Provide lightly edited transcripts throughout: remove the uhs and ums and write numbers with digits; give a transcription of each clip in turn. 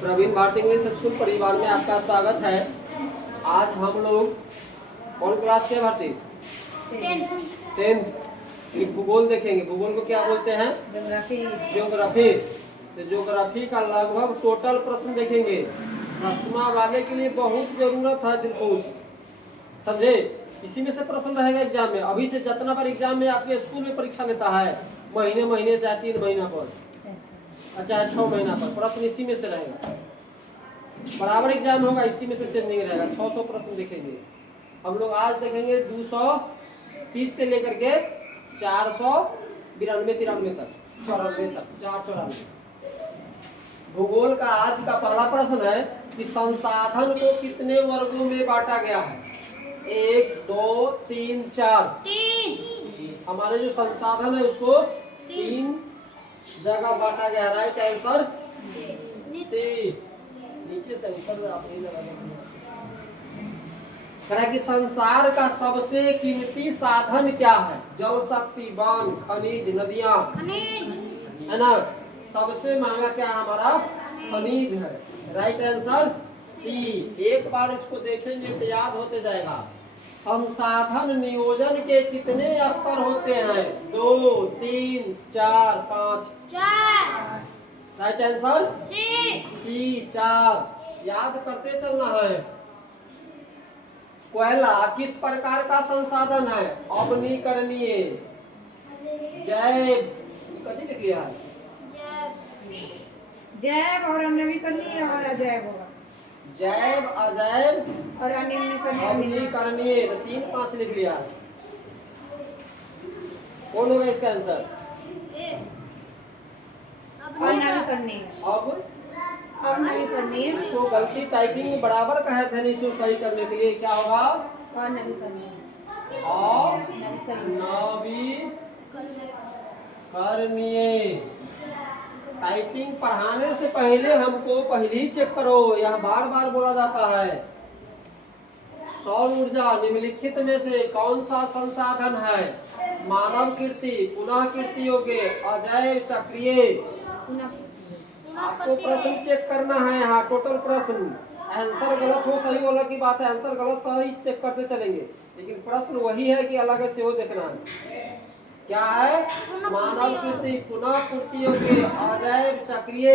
Praveen Bharti English school परिवार में आपका स्वागत है। आज हम लोग कौन क्लास के भारती? 10th भूगोल देखेंगे। भूगोल को क्या बोलते हैं? ज्योग्राफी। तो ज्योग्राफी का लगभग टोटल प्रश्न देखेंगे। दसवां वाले के लिए बहुत जरूरत है दिलखुश, समझे? इसी में से प्रश्न रहेगा एग्जाम में। अभी से जितना बार एग्जाम में आपके स्कूल में परीक्षा लेता है, महीने चाहे 3 महीना पर, चाहे 6 महीना पर, प्रश्न इसी में से रहेगा। बराबर एग्जाम होगा, इसी में से चेंजिंग रहेगा। 600 प्रश्न देखेंगे हम लोग। आज देखेंगे 230 से लेकर के 492 तक, 94 तक, 494। भूगोल का आज का पहला प्रश्न है कि संसाधन को कितने वर्गों में बांटा गया है? 1 2 3 4। हमारे जो संसाधन है उसको 3 जगह बांटा गया। Right answer C. नीचे से ऊपर आप नहीं लगा कि संसार का सबसे कीमती साधन क्या है? जल शक्ति, वन, खनिज, नदियां, है ना? सबसे महंगा क्या हमारा? खनिज है। Right answer C. एक बार इसको देखेंगे तो याद होते जाएगा। संसाधन नियोजन के कितने स्तर होते हैं? 2 3 4 5। Right answer C 4। याद करते चलना है। कोयला किस प्रकार का संसाधन है? अवनीकरणीय, जैव, कथी लिख लिया है? जैव और अनवीकरणीय और अजैव होगा। जैव, अजैव और अवनीकरणीय। तो 3 5 लिख लिया है। कौन होगा इसका आंसर? अनवीकरणीय। अनवीकरणीय। इसको गलती टाइपिंग में बराबर कहे थे, नहीं इसको सही करने के लिए क्या होगा? अनवीकरणीय। अनवीकरणीय। टाइपिंग पढ़ाने से पहले हमको पहले ही चेक करो, यह बार बार बोला जाता है। सौर ऊर्जा निम्नलिखित में से कौन सा संसाधन है? मानव कीर्ति, पुनः कीर्ति योग्य, अजैव, चक्रीय। आपको प्रश्न चेक करना है यहाँ, टोटल प्रश्न। आंसर गलत हो सही हो अलग की बात है, आंसर गलत सही चेक करते चलेंगे, लेकिन प्रश्न वही है कि अलग से वो देखना है। क्या है? मानव कीर्ति, पुनः पूर्ति योग्य, अजैव, चक्रीय।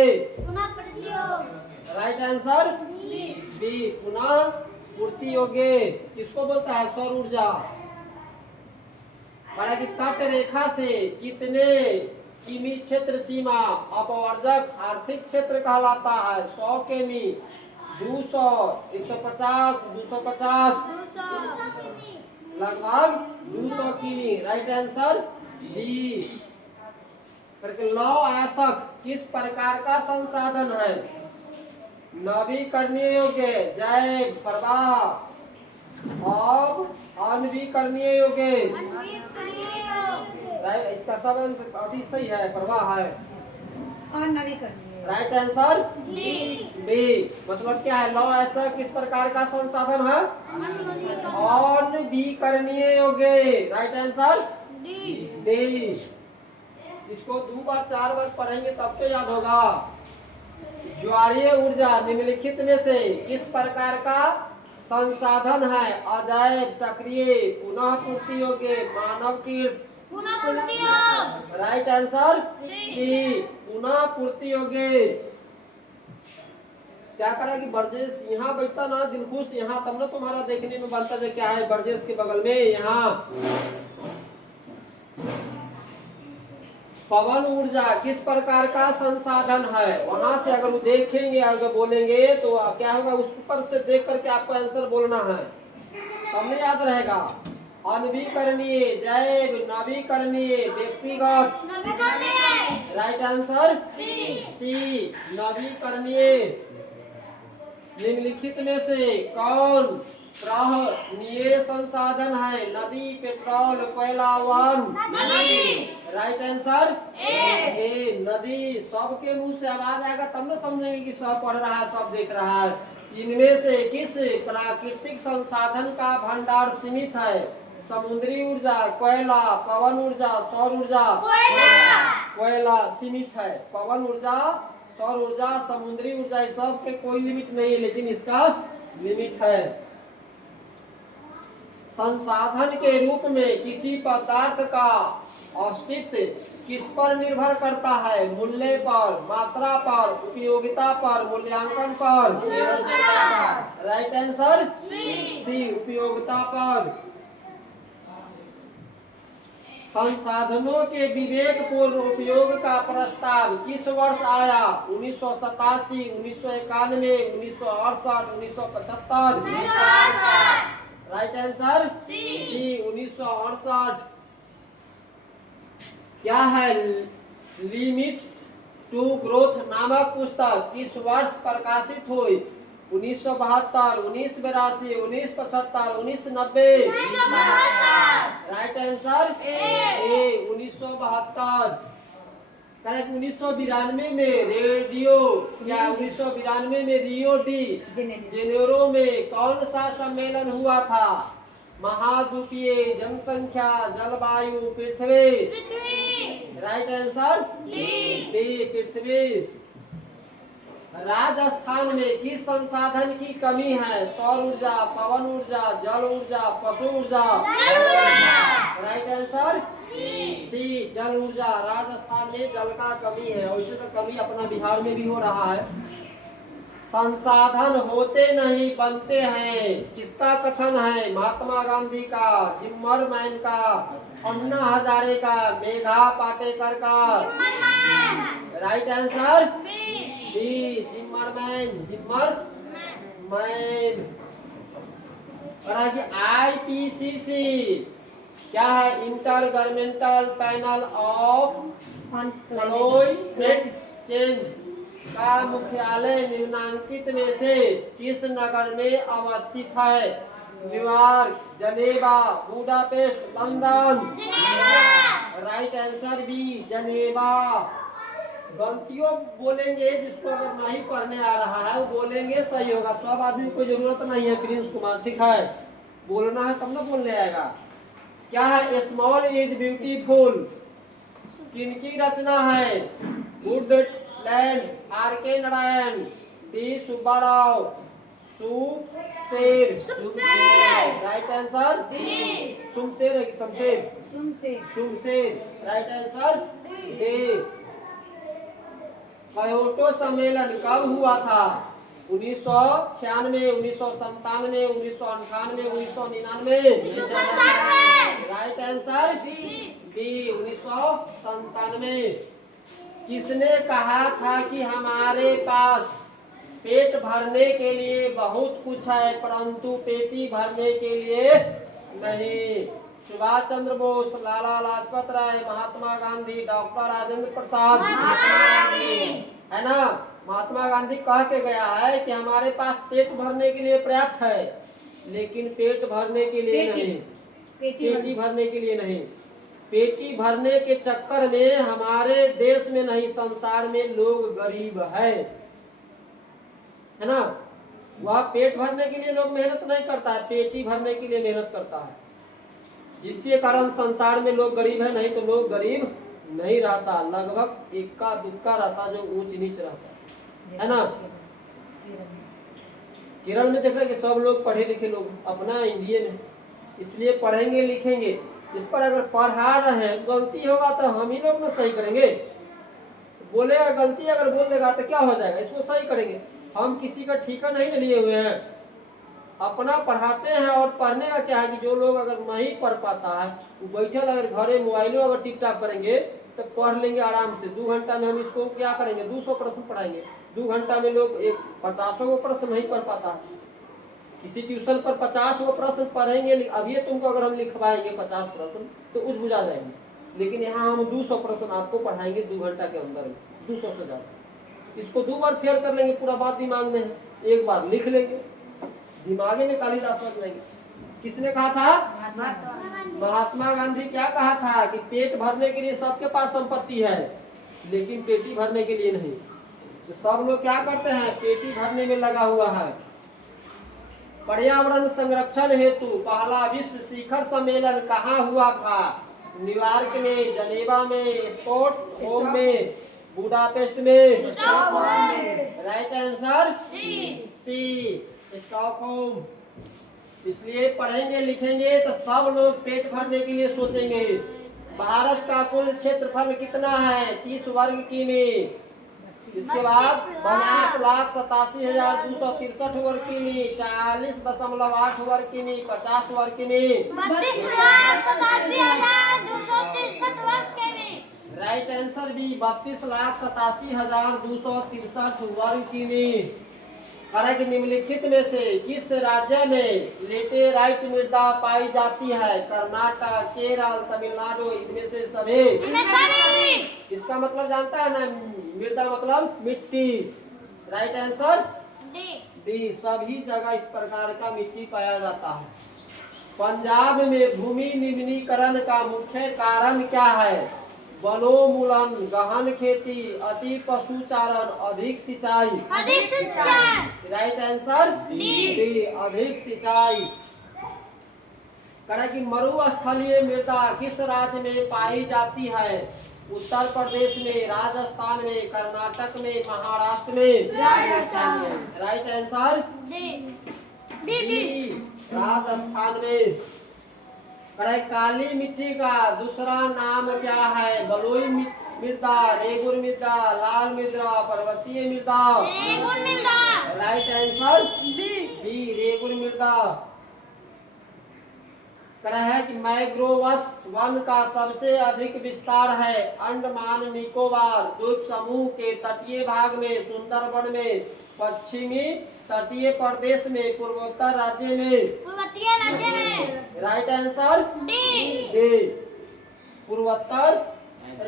राइट आंसर बी, पुनः पूर्ति योग्य। किसको बोलता है? सौर ऊर्जा। बड़ा की तट रेखा से कितने किमी क्षेत्र सीमा अपवर्जक आर्थिक क्षेत्र कहलाता है? 100 किमी, 200, 150, 250, लगभग 200 किमी। Right answer B. करके लौह अयस्क किस प्रकार का संसाधन है? नवीकरणीय योग्य, जैव, प्रवाह, और अनवीकरणीय योग्य। राइट, इसका सब आंसर अधिक सही है, प्रवाह है। अनवीकरणीय। Right answer B. मतलब क्या है? लौह अयस्क किस प्रकार का संसाधन है? अनवीकरणीय योग्य। Right answer D. इसको 2 बार 4 बार पढ़ेंगे तब तो याद होगा। ज्वारीय ऊर्जा निम्नलिखित में से किस प्रकार का संसाधन है? अजैव, चक्रीय, पुनः पूर्ति योग्य, मानव कीर्त। राइट आंसर सी, पुनः पूर्ति योग्य। क्या करा कि बर्जेस यहाँ बैठता ना दिलखुश, यहाँ तब ना तुम्हारा देखने में बनता है क्या है बर्जेस के बगल में। यहाँ पवन ऊर्जा किस प्रकार का संसाधन है? वहां से अगर वो देखेंगे, अगर बोलेंगे तो क्या होगा? उस पर से देख करके आपको आंसर बोलना है, तब नहीं याद रहेगा। अनवीकरणीय, जैव, नवीकरणीय, व्यक्तिगत। राइट आंसर सी, नवीकरणीय। निम्नलिखित में से कौन ग्रहणीय संसाधन है? नदी, पेट्रोल, कोयला, वन। राइट आंसर ए, नदी। सबके मुंह से आवाज आएगा तब ना समझेंगे कि सब पढ़ रहा है, सब देख रहा है। इनमें से किस प्राकृतिक संसाधन का भंडार सीमित है? समुद्री ऊर्जा, कोयला, पवन ऊर्जा, सौर ऊर्जा। कोयला सीमित है, पवन ऊर्जा सौर ऊर्जा, समुद्री ऊर्जा, इस सब के कोई लिमिट नहीं है, लेकिन इसका लिमिट है। संसाधन के रूप में किसी पदार्थ का अस्तित्व किस पर निर्भर करता है? मूल्य पर, मात्रा पर, उपयोगिता पर, मूल्यांकन पर। राइट आंसर सी, उपयोगिता पर। संसाधनों के विवेकपूर्ण उपयोग का प्रस्ताव किस वर्ष आया? 1987, 1991, 1968, 1975। Right answer C, 1968। क्या है लिमिट्स टू ग्रोथ नामक पुस्तक किस वर्ष प्रकाशित हुई? 1972, 1982, 1975, 1990। राइट आंसर ए, 1972। करेक्ट। 1992 में रेडियो या 1992 में रियो डी जेनेरो में कौन सा सम्मेलन हुआ था? महाद्वीपीय, जनसंख्या, जलवायु, पृथ्वी। राइट आंसर बी, पृथ्वी। राजस्थान में किस संसाधन की कमी है? सौर ऊर्जा, पवन ऊर्जा, जल ऊर्जा, पशु ऊर्जा। राइट आंसर सी, जल ऊर्जा। राजस्थान में जल का कमी है, वैसे तो कमी अपना बिहार में भी हो रहा है। संसाधन होते नहीं बनते हैं, किसका कथन है? महात्मा गांधी का, जिम्मरमैन का, अन्ना हजारे का, मेघा पाटेकर का। Right answer B, Zimmerman, Zimmerman. IPCC क्या है? Intergovernmental panel of climate change का मुख्यालय निम्नांकित में से किस नगर में अवस्थित है? New York, Geneva, Budapest, London. Right answer B, Geneva. गलतियों बोलेंगे जिसको अगर नहीं पढ़ने आ रहा है वो बोलेंगे, सही होगा। सब आदमी को जरूरत नहीं है प्रिंस कुमार, ठीक है? बोलना है तब ना बोलने आएगा। क्या है? स्मॉल इज ब्यूटीफुल किनकी रचना है? Woodland, R K Narayan, D Subbarao, Sumsher. Right answer Sumsher है कि Shamsher? Sumsher. Right answer D. Kyoto सम्मेलन कब हुआ था? 1996, 1997, 1998, 1999। Right answer B, 1997। किसने कहा था कि हमारे पास पेट भरने के लिए बहुत कुछ है परंतु पेटी भरने के लिए नहीं? सुभाष चंद्र बोस, लाला लाजपत राय, महात्मा गांधी, डॉक्टर राजेंद्र प्रसाद। है ना? महात्मा गांधी कह के गया है कि हमारे पास पेट भरने के लिए पर्याप्त है, लेकिन पेट भरने के लिए नहीं, पेटी भरने के लिए नहीं। पेटी भरने के चक्कर में हमारे देश में नहीं संसार में लोग गरीब है ना? वह पेट भरने के लिए लोग मेहनत नहीं करता है, पेटी भरने के लिए मेहनत करता है, जिसके कारण संसार में लोग गरीब है। नहीं तो लोग गरीब नहीं रहता, लगभग इक्का दुक्का रहता जो ऊंच नीच रहता है ना? केरल में देख रहे कि सब लोग पढ़े लिखे लोग, अपना इंडिया में, इसलिए पढ़ेंगे लिखेंगे। इस पर अगर पढ़ा रहे हैं गलती होगा तो हम ही लोग ना सही करेंगे। बोलेगा गलती अगर बोल देगा तो क्या हो जाएगा? इसको सही करेंगे। हम किसी का ठेका नहीं लिए हुए हैं, अपना पढ़ाते हैं। और पढ़ने का क्या है कि जो लोग अगर नहीं पढ़ पाता है वो बैठल अगर घरे मोबाइलों अगर टिप टाप करेंगे तो पढ़ लेंगे आराम से। 2 घंटा में हम इसको क्या करेंगे? 200 प्रश्न पढ़ाएंगे। 2 घंटा में लोग 50 गो प्रश्न नहीं पढ़ पाता। किसी ट्यूशन पर 50 गो प्रश्न पढ़ेंगे, अभी तुमको अगर हम लिखवाएंगे 50 प्रश्न तो उस बुझा जाएंगे। लेकिन यहाँ हम 200 प्रश्न आपको पढ़ाएंगे 2 घंटा के अंदर में, 200 से ज्यादा। इसको 2 बार फेयर कर लेंगे, पूरा बात दिमाग में है, 1 बार लिख लेंगे, दिमागे में कालिदास रख लेंगे। किसने कहा था? महात्मा गांधी। क्या कहा था कि पेट भरने के लिए सबके पास संपत्ति है लेकिन पेटी भरने के लिए नहीं। तो सब लोग क्या करते हैं? पेटी भरने में लगा हुआ है। पर्यावरण संरक्षण हेतु पहला विश्व शिखर सम्मेलन कहाँ हुआ था? न्यूयॉर्क में, जनेवा में, स्टॉकहोम में, बुडापेस्ट में। Right answer C, Stockholm. इसलिए पढ़ेंगे लिखेंगे तो सब लोग पेट भरने के लिए सोचेंगे। भारत का कुल क्षेत्रफल कितना है? 30 वर्ग किमी। इसके बाद 32,87,263 वर्ग किमी, 40.8 वर्ग किमी, 50 वर्ग किमी। 32,87,263 वर्ग किमी। राइट आंसर बी, 32,87,263 वर्ग किमी। कि निम्नलिखित में से किस राज्य में लेटेराइट मृदा पाई जाती है? कर्नाटक, केरल, तमिलनाडु, इनमें से सभी। इसका मतलब जानता है ना, मृदा मतलब मिट्टी। राइट आंसर डी, सभी जगह इस प्रकार का मिट्टी पाया जाता है। पंजाब में भूमि निम्नीकरण का मुख्य कारण क्या है? वनोन्मूलन, गहन खेती, अति पशुचारण, अधिक सिंचाई। राइट आंसर डी, अधिक सिंचाई। कि मरुस्थलीय मृदा किस राज्य में पाई जाती है? उत्तर प्रदेश में, राजस्थान में, कर्नाटक में, महाराष्ट्र में। राइट आंसर डी, राजस्थान में। काली मिट्टी का दूसरा नाम क्या है? बलुई मृदा, रेगुर मृदा, लाल मृदा, पर्वतीय मृदा। राइट आंसर बी, रेगुर मृदा। है कि मैंग्रोवस वन का सबसे अधिक विस्तार है अंडमान निकोबार द्वीप समूह के तटीय भाग में, सुंदरबन में, पश्चिमी तटीय प्रदेश में, पूर्वोत्तर राज्य में। राइट आंसर डी, पूर्वोत्तर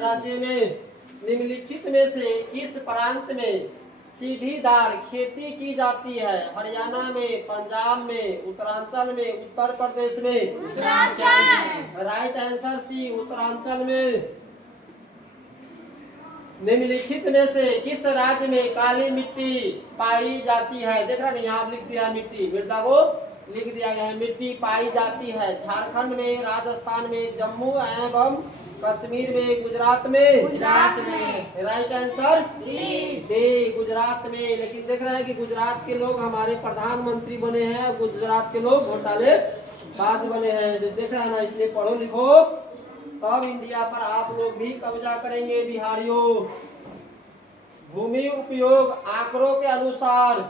राज्य में। निम्नलिखित में से किस प्रांत में सीढ़ीदार खेती की जाती है? हरियाणा में, पंजाब में, उत्तरांचल में, उत्तर प्रदेश में। राइट आंसर सी, उत्तरांचल में। निम्नलिखित में से किस राज्य में काली मिट्टी पाई जाती है? देख रहा नहीं, यहाँ लिख दिया मिट्टी, मृदा को लिख दिया गया है, मिट्टी पाई जाती है। झारखंड में, राजस्थान में, जम्मू एवं कश्मीर में, गुजरात में। राइट आंसर डी, गुजरात में। लेकिन देख रहे हैं कि गुजरात के लोग हमारे प्रधानमंत्री बने हैं, गुजरात के लोग घोटाले बाज बने हैं। देख रहे हैं ना, इसलिए पढ़ो लिखो तब इंडिया पर आप लोग भी कब्जा करेंगे बिहारियों। भूमि उपयोग आंकड़ों के अनुसार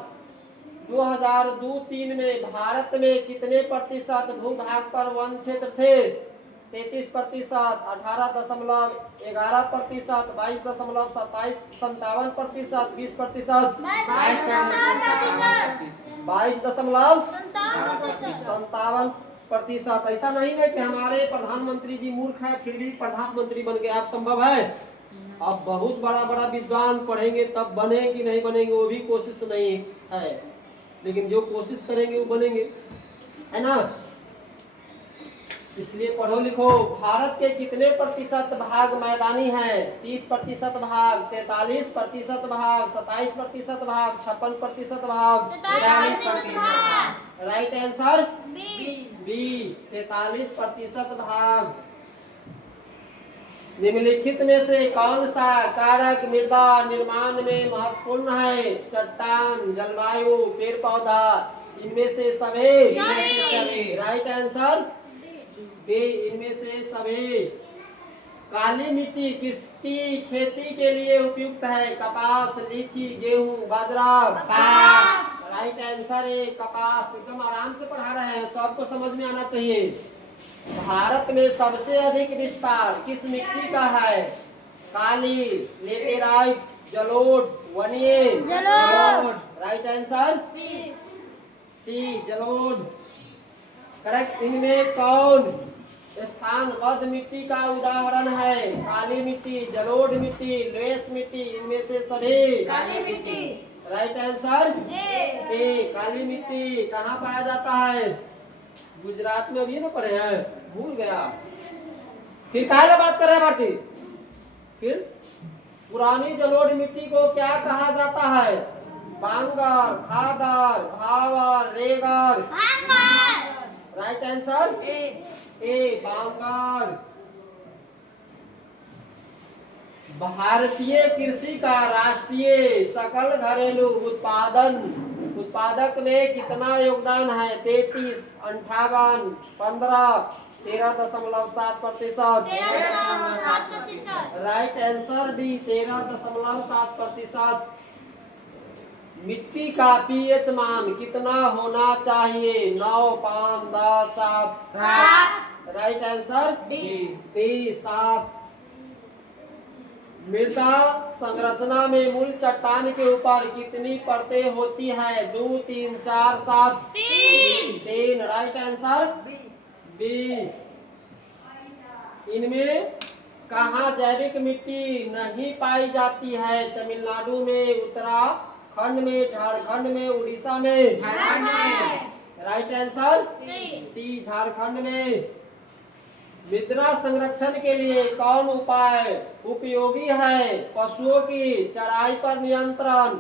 2002-03 में भारत में कितने प्रतिशत भूभाग पर वन क्षेत्र थे? 33%, 18.11%, 22.27%, 20%, 22.57%। ऐसा नहीं है कि हमारे प्रधानमंत्री जी मूर्ख है फिर भी प्रधानमंत्री बन गए। आप संभव है? अब बहुत बड़ा बड़ा विद्वान पढ़ेंगे तब बने कि नहीं बनेंगे वो भी कोशिश नहीं है, लेकिन जो कोशिश करेंगे वो बनेंगे, है ना। इसलिए पढ़ो लिखो। भारत के कितने प्रतिशत भाग मैदानी हैं? 30% भाग, 43% भाग, 27% भाग, 56% भाग। 43%। राइट आंसर बी, 43% भाग। निम्नलिखित में से कौन सा कारक मृदा निर्माण में महत्वपूर्ण है? चट्टान, जलवायु, पेड़ पौधा, इनमें से सभी। राइट आंसर बी, इनमें से सभी। काली मिट्टी किसकी खेती के लिए उपयुक्त है? कपास, लीची, गेहूं, बाजरा। राइट आंसर है कपास। एकदम आराम से पढ़ा रहे हैं, सबको समझ में आना चाहिए। भारत में सबसे अधिक विस्तार किस मिट्टी का है? काली, लेटेराइट, जलोढ़, वनीय। राइट आंसर सी, जलोढ़। करेक्ट। इनमें कौन स्थानबद्ध मिट्टी का उदाहरण है? काली मिट्टी, जलोढ़ मिट्टी, लोएस मिट्टी, इनमें से सभी। काली मिट्टी। राइट आंसर ए, काली मिट्टी। कहाँ पाया जाता है? गुजरात में। अभी ना पढ़े हैं, भूल गया। फिर काहे बात कर रहे हैं भारती? फिर पुरानी जलोढ़ मिट्टी को क्या कहा जाता है? बांगर, खादर, भावर, रेगर। राइट आंसर ए, बांगर। भारतीय कृषि का राष्ट्रीय सकल घरेलू उत्पादक में कितना योगदान है? 33, 58, 15, 13.7%। 13.7%। Right answer D 13.7%। मिट्टी का पीएच मान कितना होना चाहिए? 9, 5, 10, 7। Right answer D 7। मृदा संरचना में मूल चट्टान के ऊपर कितनी परतें होती है? 2, 3, 4, 7। 3। Right answer B. इनमें कहाँ जैविक मिट्टी नहीं पाई जाती है? तमिलनाडु में, उत्तराखंड में, झारखंड में, उड़ीसा में। राइट आंसर सी झारखंड में। मृदा संरक्षण के लिए कौन उपाय उपयोगी है? पशुओं की चराई पर नियंत्रण,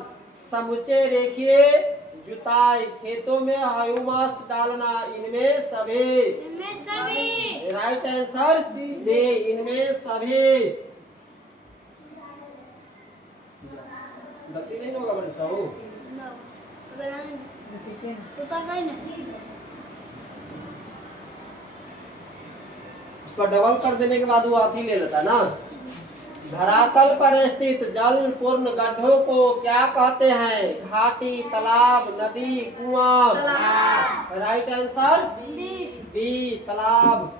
समुच्चय रेखीय जुताई, खेतों में ह्यूमस डालना, इनमें सभी। राइट आंसर बी इनमें सभी। गलती नहीं होगा बड़े साहू। पर डबल कर देने के बाद वो हाथी ले लेता ना। धरातल पर स्थित जल पूर्ण गड्ढों को क्या कहते हैं? घाटी, तालाब, नदी, कुआं। राइट आंसर बी तालाब।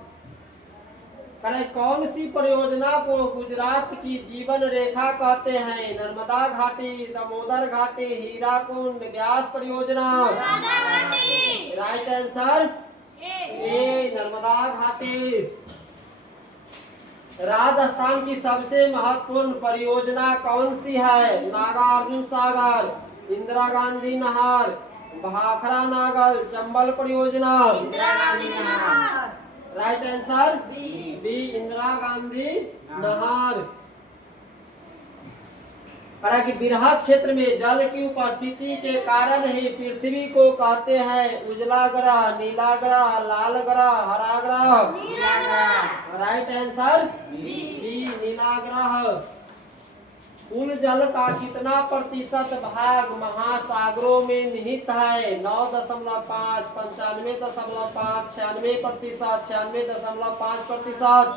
कौन सी परियोजना को गुजरात की जीवन रेखा कहते हैं? नर्मदा घाटी, दामोदर घाटी, हीराकुंड, व्यास परियोजना। राइट आंसर ए नर्मदा घाटी। राजस्थान की सबसे महत्वपूर्ण परियोजना कौन सी है? नागार्जुन सागर, इंदिरा गांधी नहर, भाखड़ा नागल, चंबल परियोजना। Right answer B Indira Gandhi नहर। कि बृहद क्षेत्र में जल की उपस्थिति के कारण ही पृथ्वी को कहते हैं उजला ग्रह, नीला ग्रह, लाल ग्रह, हरा ग्रह। राइट आंसर बी नीला ग्रह। कुल जल का कितना प्रतिशत भाग महासागरों में निहित है? 9.5, 95.5, 96%, 96.5%।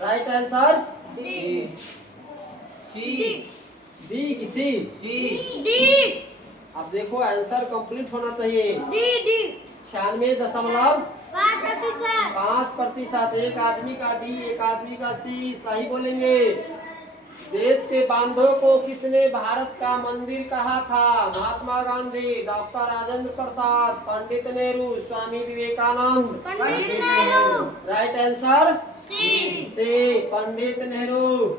Right answer D. अब देखो आंसर कंप्लीट होना चाहिए। 96.5%। एक आदमी का डी, एक आदमी का सी सही बोलेंगे। देश के बांधों को किसने भारत का मंदिर कहा था? Mahatma Gandhi, doctor Rajendra Prasad, Pandit Nehru, Swami Vivekananda. Right answer सी पंडित नेहरू।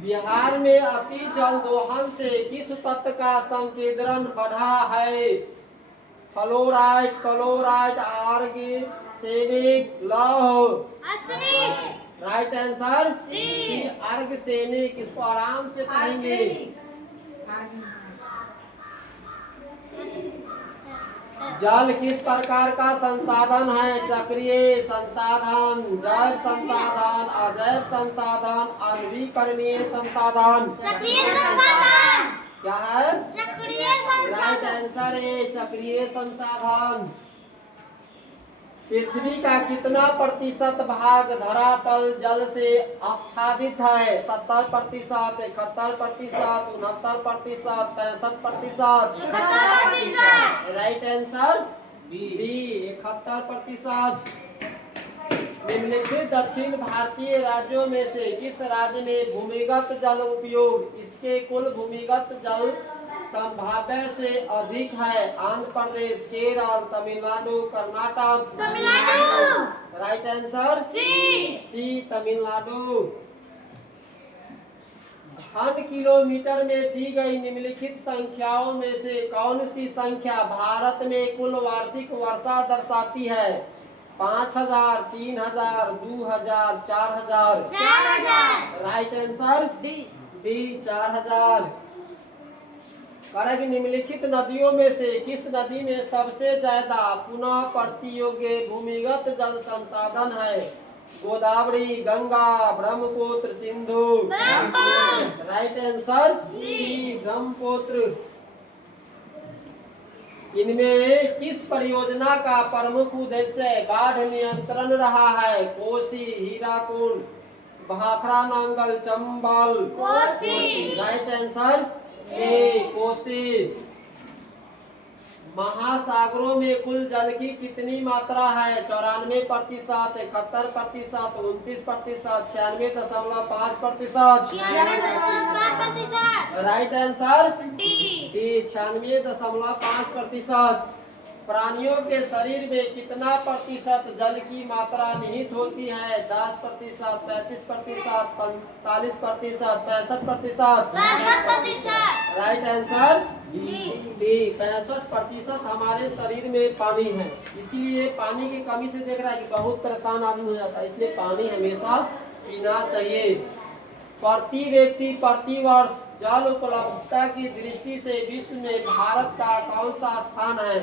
बिहार में अति जल दोहन से किस तत्व का संकेंद्रण बढ़ा है? फ्लोराइड, क्लोराइड, आर्सेनिक, लौह। Right answer C arsenic. इसको आराम से पढ़ेंगे। जल किस प्रकार का संसाधन है? चक्रीय संसाधन, जैव संसाधन, अजैव संसाधन, अनवीकरणीय संसाधन। क्या है? राइट आंसर है चक्रीय संसाधन। पृथ्वी का कितना प्रतिशत भाग धरातल जल से आच्छादित है? 70%, 71%, 69%, 63%। Right answer B 71%। निम्नलिखित दक्षिण भारतीय राज्यों में से किस राज्य में भूमिगत जल उपयोग इसके कुल भूमिगत जल संभाव्य से अधिक है? Andhra Pradesh, Kerala, Tamil Nadu, Karnataka. Right answer C Tamil Nadu. घन किलोमीटर में दी गई निम्नलिखित संख्याओं में से कौन सी संख्या भारत में कुल वार्षिक वर्षा दर्शाती है? 5000, 3000, 2000, 4000। Right answer D 4000। कि निम्नलिखित नदियों में से किस नदी में सबसे ज्यादा पुनः प्रति योग्य भूमिगत जल संसाधन है? Godavari, Ganga, Brahmaputra, Sindhu. Right answer C, Brahmaputra. इनमें किस परियोजना का प्रमुख उद्देश्य बाढ़ नियंत्रण रहा है? Kosi, Hirakud, Bhakra Nangal, Chambal. Kosi. Right answer A, Kosi. महासागरों में कुल जल की कितनी मात्रा है? 94%, 71%, 29%, 96.5%। 96.5%। Right answer D. 96.5%। प्राणियों के शरीर में कितना प्रतिशत जल की मात्रा निहित होती है? 10%, 35%, 45%, 65%। 65%। Right answer D. डी, 65% हमारे शरीर में पानी है। इसीलिए पानी की कमी से देख रहा है कि बहुत परेशान आदमी हो जाता है, इसलिए पानी हमेशा पीना चाहिए। प्रति व्यक्ति प्रति वर्ष जल उपलब्धता की दृष्टि से विश्व में भारत का कौन सा स्थान है?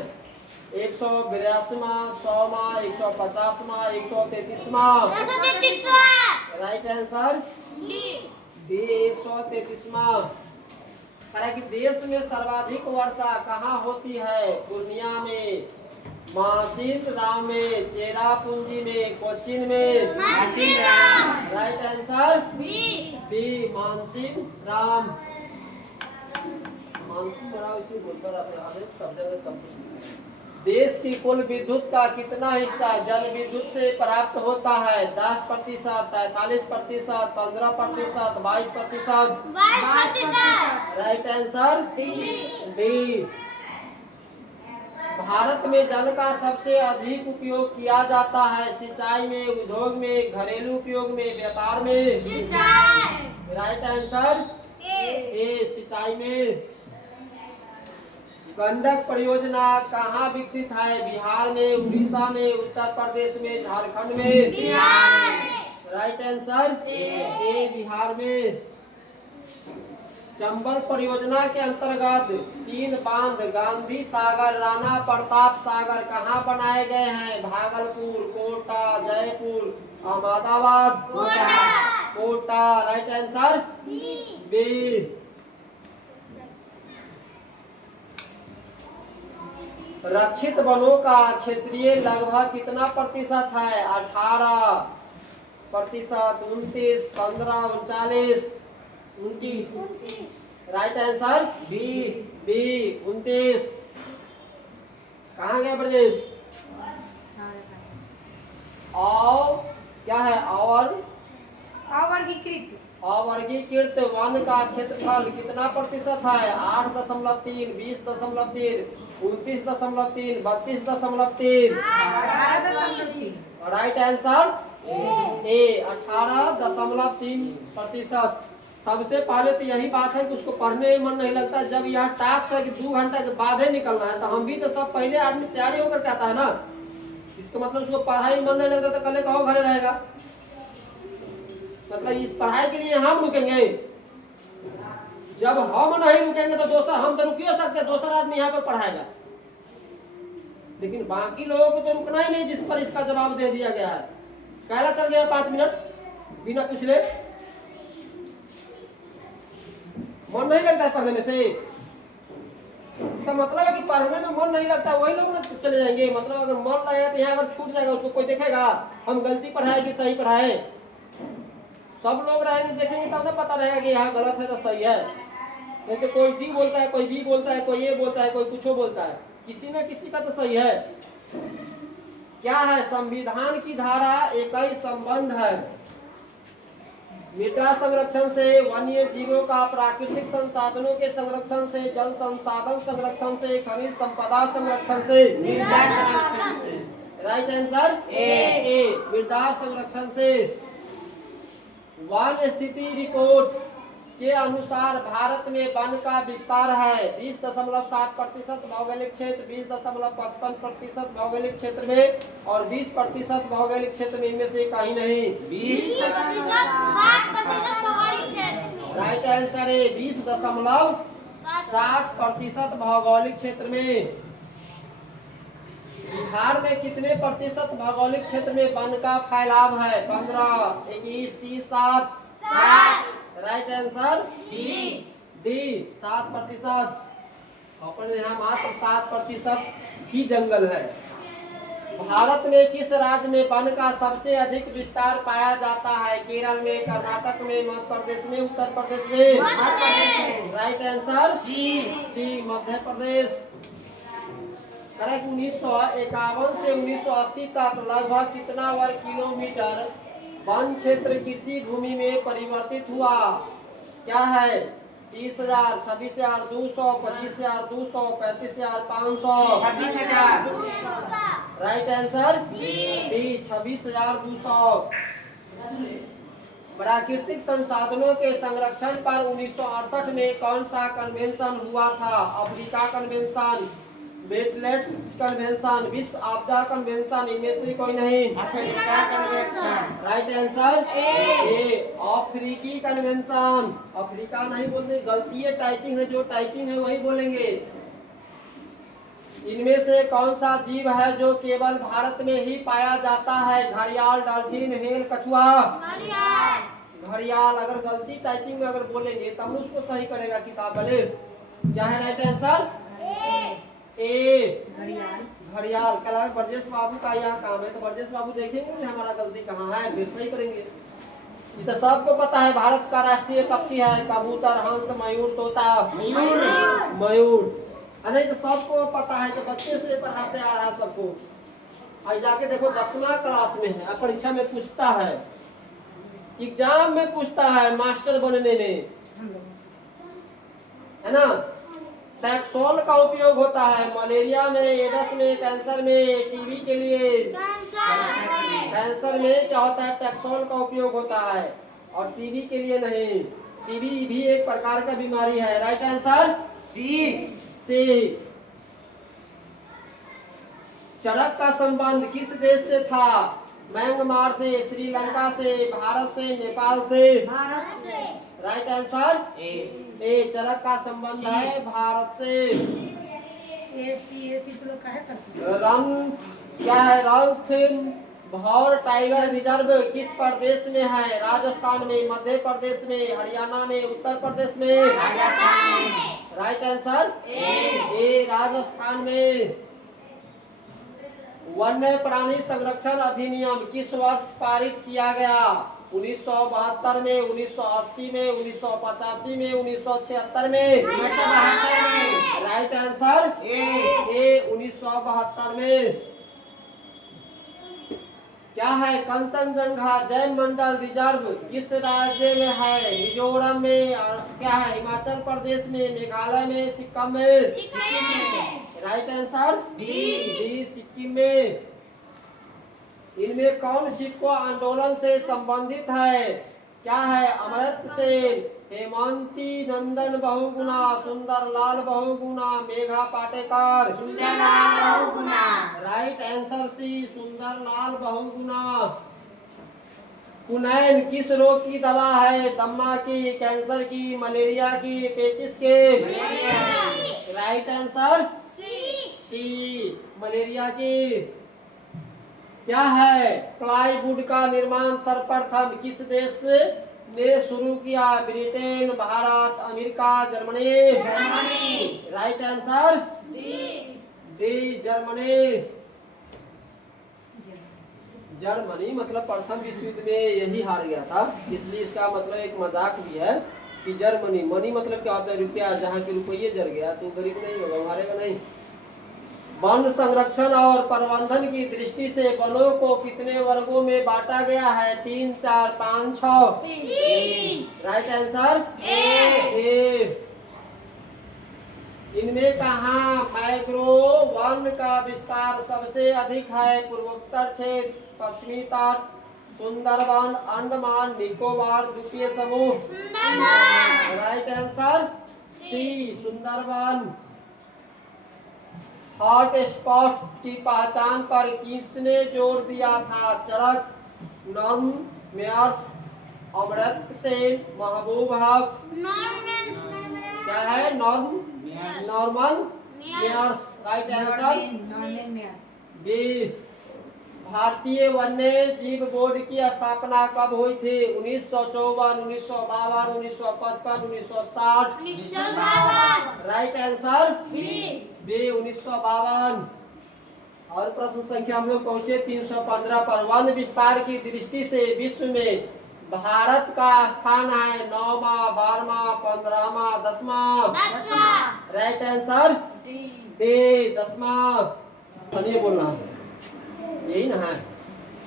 182वां, 100वां, 150वां, 133वां। 133वां। राइट आंसर डी, 133वां। कि देश में सर्वाधिक वर्षा कहाँ होती है? पूर्णिया में, मासिनराम में, चेरापूंजी में, कोच्चिन में। Mawsynram. Right answer B. D, Mawsynram. Mawsynram इसी बोलता रहता है, सब जगह सब कुछ। देश की कुल विद्युत का कितना हिस्सा जल विद्युत से प्राप्त होता है? 10%, 43%, 15%, 22%। 22%। Right answer D. भारत में जल का सबसे अधिक उपयोग किया जाता है? सिंचाई में, उद्योग में, घरेलू उपयोग में, व्यापार में। सिंचाई। राइट आंसर ए। सिंचाई में। गंडक परियोजना कहाँ विकसित है? बिहार में, उड़ीसा में, उत्तर प्रदेश में, झारखंड में। बिहार में। राइट आंसर ए, बिहार में। चंबल परियोजना के अंतर्गत 3 बांध गांधी सागर, राणा प्रताप सागर कहाँ बनाए गए हैं? Bhagalpur, Kota, Jaipur, Ahmedabad. Kota. Right answer B. रक्षित वनों का क्षेत्रीय लगभग कितना प्रतिशत है? 18%, 29, 15, 39, 29। Right answer B, 29। कहाँ गया ब्रजेश? और क्या है? और अवर्गीकृत वन का क्षेत्रफल कितना प्रतिशत है? 8.3, 20.3, 29.3, 32.3। राइट आंसर ए, 18.3%। सबसे पहले तो यही बात है कि उसको पढ़ने में मन नहीं लगता। जब यहाँ टास्क है कि 2 घंटा के बाद ही निकलना है, तो हम भी तो सब पहले आदमी तैयारी होकर के आता है ना। इसका मतलब उसको पढ़ाई मन नहीं लगता तो कल कहो घरे रहेगा। मतलब इस पढ़ाई के लिए हम रुकेंगे? जब हम नहीं रुकेंगे तो दूसरा, हम तो रुक ही सकते, दूसरा आदमी यहाँ पर पढ़ाएगा। लेकिन बाकी लोगों को तो रुकना ही नहीं, जिस पर इसका जवाब दे दिया गया है। कहला चल गया 5 मिनट बिना पिछले। मन नहीं लगता है पढ़ने से। इसका मतलब है कि पढ़ने में मन नहीं लगता, वही लोग चले जाएंगे। मतलब अगर मन लगेगा तो यहाँ अगर छूट जाएगा, उसको कोई देखेगा? हम गलती पढ़ाए कि सही पढ़ाए? सब लोग रहेंगे, देखेंगे तब ना पता रहेगा कि यहाँ गलत है तो सही है। नहीं तो कोई डी बोलता है, कोई बी बोलता है, कोई ए बोलता है, कोई कुछ बोलता है। किसी न किसी का तो सही है। क्या है? संविधान की धारा 21 संबंध है। मृदा संरक्षण से, वन्य जीवों का प्राकृतिक संसाधनों के संरक्षण से, जल संसाधन संरक्षण से, खनिज संपदा संरक्षण से। राइट आंसर ए, मृदा संरक्षण से। वन स्थिति रिपोर्ट के अनुसार भारत में वन का विस्तार है 20.7% भौगोलिक क्षेत्र, 20.55% भौगोलिक क्षेत्र में और 20% भौगोलिक क्षेत्र में। इनमें से कहीं नहीं। 20%, 60% राइट आंसर है 20.60% भौगोलिक क्षेत्र में। बिहार में कितने प्रतिशत भौगोलिक क्षेत्र में वन का फैलाव है? 15, 21, 30, 7। Right answer D 7%। अपन यहाँ मात्र 7% ही जंगल है। भारत में किस राज्य में वन का सबसे अधिक विस्तार पाया जाता है? केरल में, कर्नाटक में, मध्य प्रदेश में, उत्तर प्रदेश में? राइट आंसर सी मध्य प्रदेश। करेक्ट। 1951 से 1980 तक लगभग कितना वर्ग किलोमीटर वन क्षेत्र कृषि भूमि में परिवर्तित हुआ? क्या है? 30,000, 26,200, 25,200, 35,500? 26,000। Right answer B 26,200। प्राकृतिक संसाधनों के संरक्षण पर 1968 में कौन सा कन्वेंशन हुआ था? अफ्रीका कन्वेंशन, वेटलैंड्स कन्वेंशन, विश्व आपदा कन्वेंशन? इनमें से कोई नहीं। Africa convention. राइट आंसर ए अफ्रीकी कन्वेंशन। अफ्रीका नहीं बोलते, गलती है, टाइपिंग है, जो टाइपिंग है वही बोलेंगे। इनमें से कौन सा जीव है जो केवल भारत में ही पाया जाता है? घड़ियाल, डॉल्फिन, हेल, कछुआ? घड़ियाल। अगर गलती टाइपिंग में अगर बोलेंगे तब उसको सही करेगा किताब वाले। क्या है राइट आंसर? ए घड़ियाल। कल ब्रजेश बाबू का यह काम है, तो ब्रजेश बाबू देखेंगे हमारा गलती कहाँ है, फिर सही करेंगे। ये तो सबको पता है, भारत का राष्ट्रीय पक्षी है कबूतर, हंस, मयूर, तोता। मयूर नहीं तो सबको पता है, तो बच्चे से पढ़ाते आ रहा है सबको। आज जाके देखो 10वां क्लास में है, परीक्षा में पूछता है, एग्जाम में पूछता है, मास्टर बनने में, है ना। टैक्सोल का उपयोग होता है मलेरिया में, एड्स में, कैंसर में, टीबी के लिए। कैंसर में क्या होता है? टैक्सोल का उपयोग होता है, और टीबी के लिए नहीं। टीबी भी एक प्रकार का बीमारी है। राइट आंसर सी। चरक का संबंध किस देश से था? म्यांमार से, श्रीलंका से, भारत से, नेपाल से? भारत से। राइट आंसर ए चरक का संबंध है भारत से। ऐसी तो लोग काहे करते हैं? रन क्या है? रणथंभौर टाइगर रिजर्व किस प्रदेश में है? राजस्थान में, मध्य प्रदेश में, हरियाणा में, उत्तर प्रदेश में? राइट आंसर ए राजस्थान में। वन्य प्राणी संरक्षण अधिनियम किस वर्ष पारित किया गया? 1972 में, 1980 में, 1985 में, 1976 में? 1972 में। राइट आंसर ए 1972 में। क्या है? कंचनजंगा जैव मंडल रिजर्व किस राज्य में है? मिजोरम में, क्या है? हिमाचल प्रदेश में, मेघालय में, सिक्किम में? राइट आंसर डी सिक्किम में। इनमें कौन शिवको आंदोलन से संबंधित है? क्या है? Amrit Sen, Hemwati Nandan Bahuguna, Sunderlal Bahuguna, Megha Patkar? Sunderlal Bahuguna. Right answer C Sunderlal Bahuguna. कुनैन किस रोग की दवा है? दम्मा की, कैंसर की, मलेरिया की, पेचिस के? राइट आंसर सी मलेरिया की। क्या है? प्लाईवुड का निर्माण सर्वप्रथम किस देश ने शुरू किया? Britain, Bharat, America, Germany? Right answer D Germany. Germany मतलब प्रथम विश्व युद्ध में यही हार गया था, इसलिए इसका मतलब एक मजाक भी है कि जर्मनी। मनी मतलब क्या होता है? रुपया। जहाँ के रुपये जल गया तो गरीब नहीं होगा, मारेगा नहीं। वन संरक्षण और प्रबंधन की दृष्टि से वनों को कितने वर्गों में बांटा गया है? 3, 4, 5, 6? Right answer A. इनमें कहाँ मैक्रो वन का विस्तार सबसे अधिक है? पूर्वोत्तर क्षेत्र, पश्चिमी तट, सुंदरवन, अंडमान निकोबार द्वीपीय समूह? Right answer C Sundarban. Hot spots की पहचान पर किसने जोर दिया था? Charak, Norman Myers, Amartya Sen, Mahbub Haq? क्या है? Norman Myers. Right answer B भारतीय वन्य जीव बोर्ड की स्थापना कब हुई थी? 1954, 1952, 1955, 1960। Right answer B 1952। और प्रश्न संख्या हम लोग पहुंचे 315 पर। वन विस्तार की दृष्टि से विश्व में भारत का स्थान है 9वां, 12वां, 15वां, 10वां। राइट आंसर डी 10वां। ये बोलना यही ना है।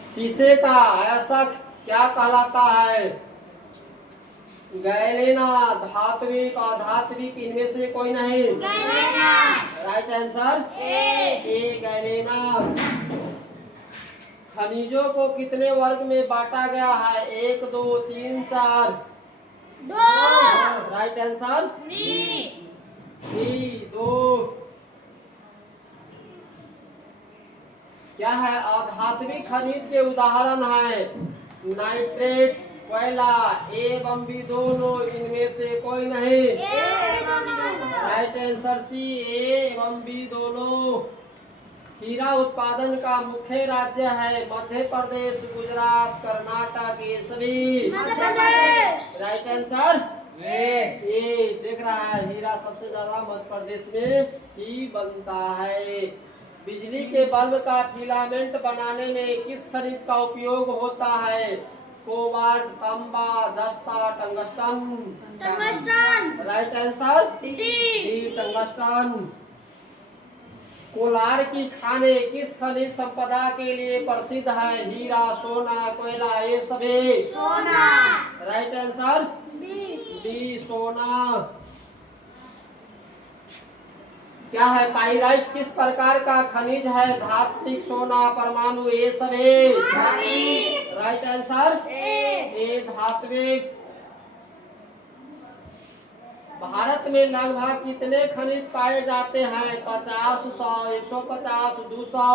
शीशे का अयस्क क्या कहलाता है? गैलेना, धात्विक, अधात्विक, इनमें से कोई नहीं। राइट आंसर ए गैलेना। खनिजों को कितने वर्ग में बांटा गया है? 1, 2, 3, 4। Right answer D 2। क्या है? अधात्विक खनिज के उदाहरण है नाइट्रेट, कोयला, एवं भी दोनों, इनमें से कोई नहीं। राइट आंसर सी एवं भी दोनों। हीरा उत्पादन का मुख्य राज्य है मध्य प्रदेश, गुजरात, कर्नाटक, ये सभी। राइट आंसर ये देख रहा है, हीरा सबसे ज्यादा मध्य प्रदेश में ही बनता है। बिजली के बल्ब का फिलामेंट बनाने में किस खनिज का उपयोग होता है? कोबाल्ट, तांबा, जस्ता, tungsten. Right answer D tungsten. Kolar की खाने किस खनिज संपदा के लिए प्रसिद्ध है? हीरा, सोना, कोयला, ये सभी। राइट आंसर डी सोना। क्या है? पाइराइट किस प्रकार का खनिज है? धात्विक, सोना, परमाणु, ये सभी। राइट आंसर ए धात्विक। भारत में लगभग कितने खनिज पाए जाते हैं? 50, 100, 150, 200।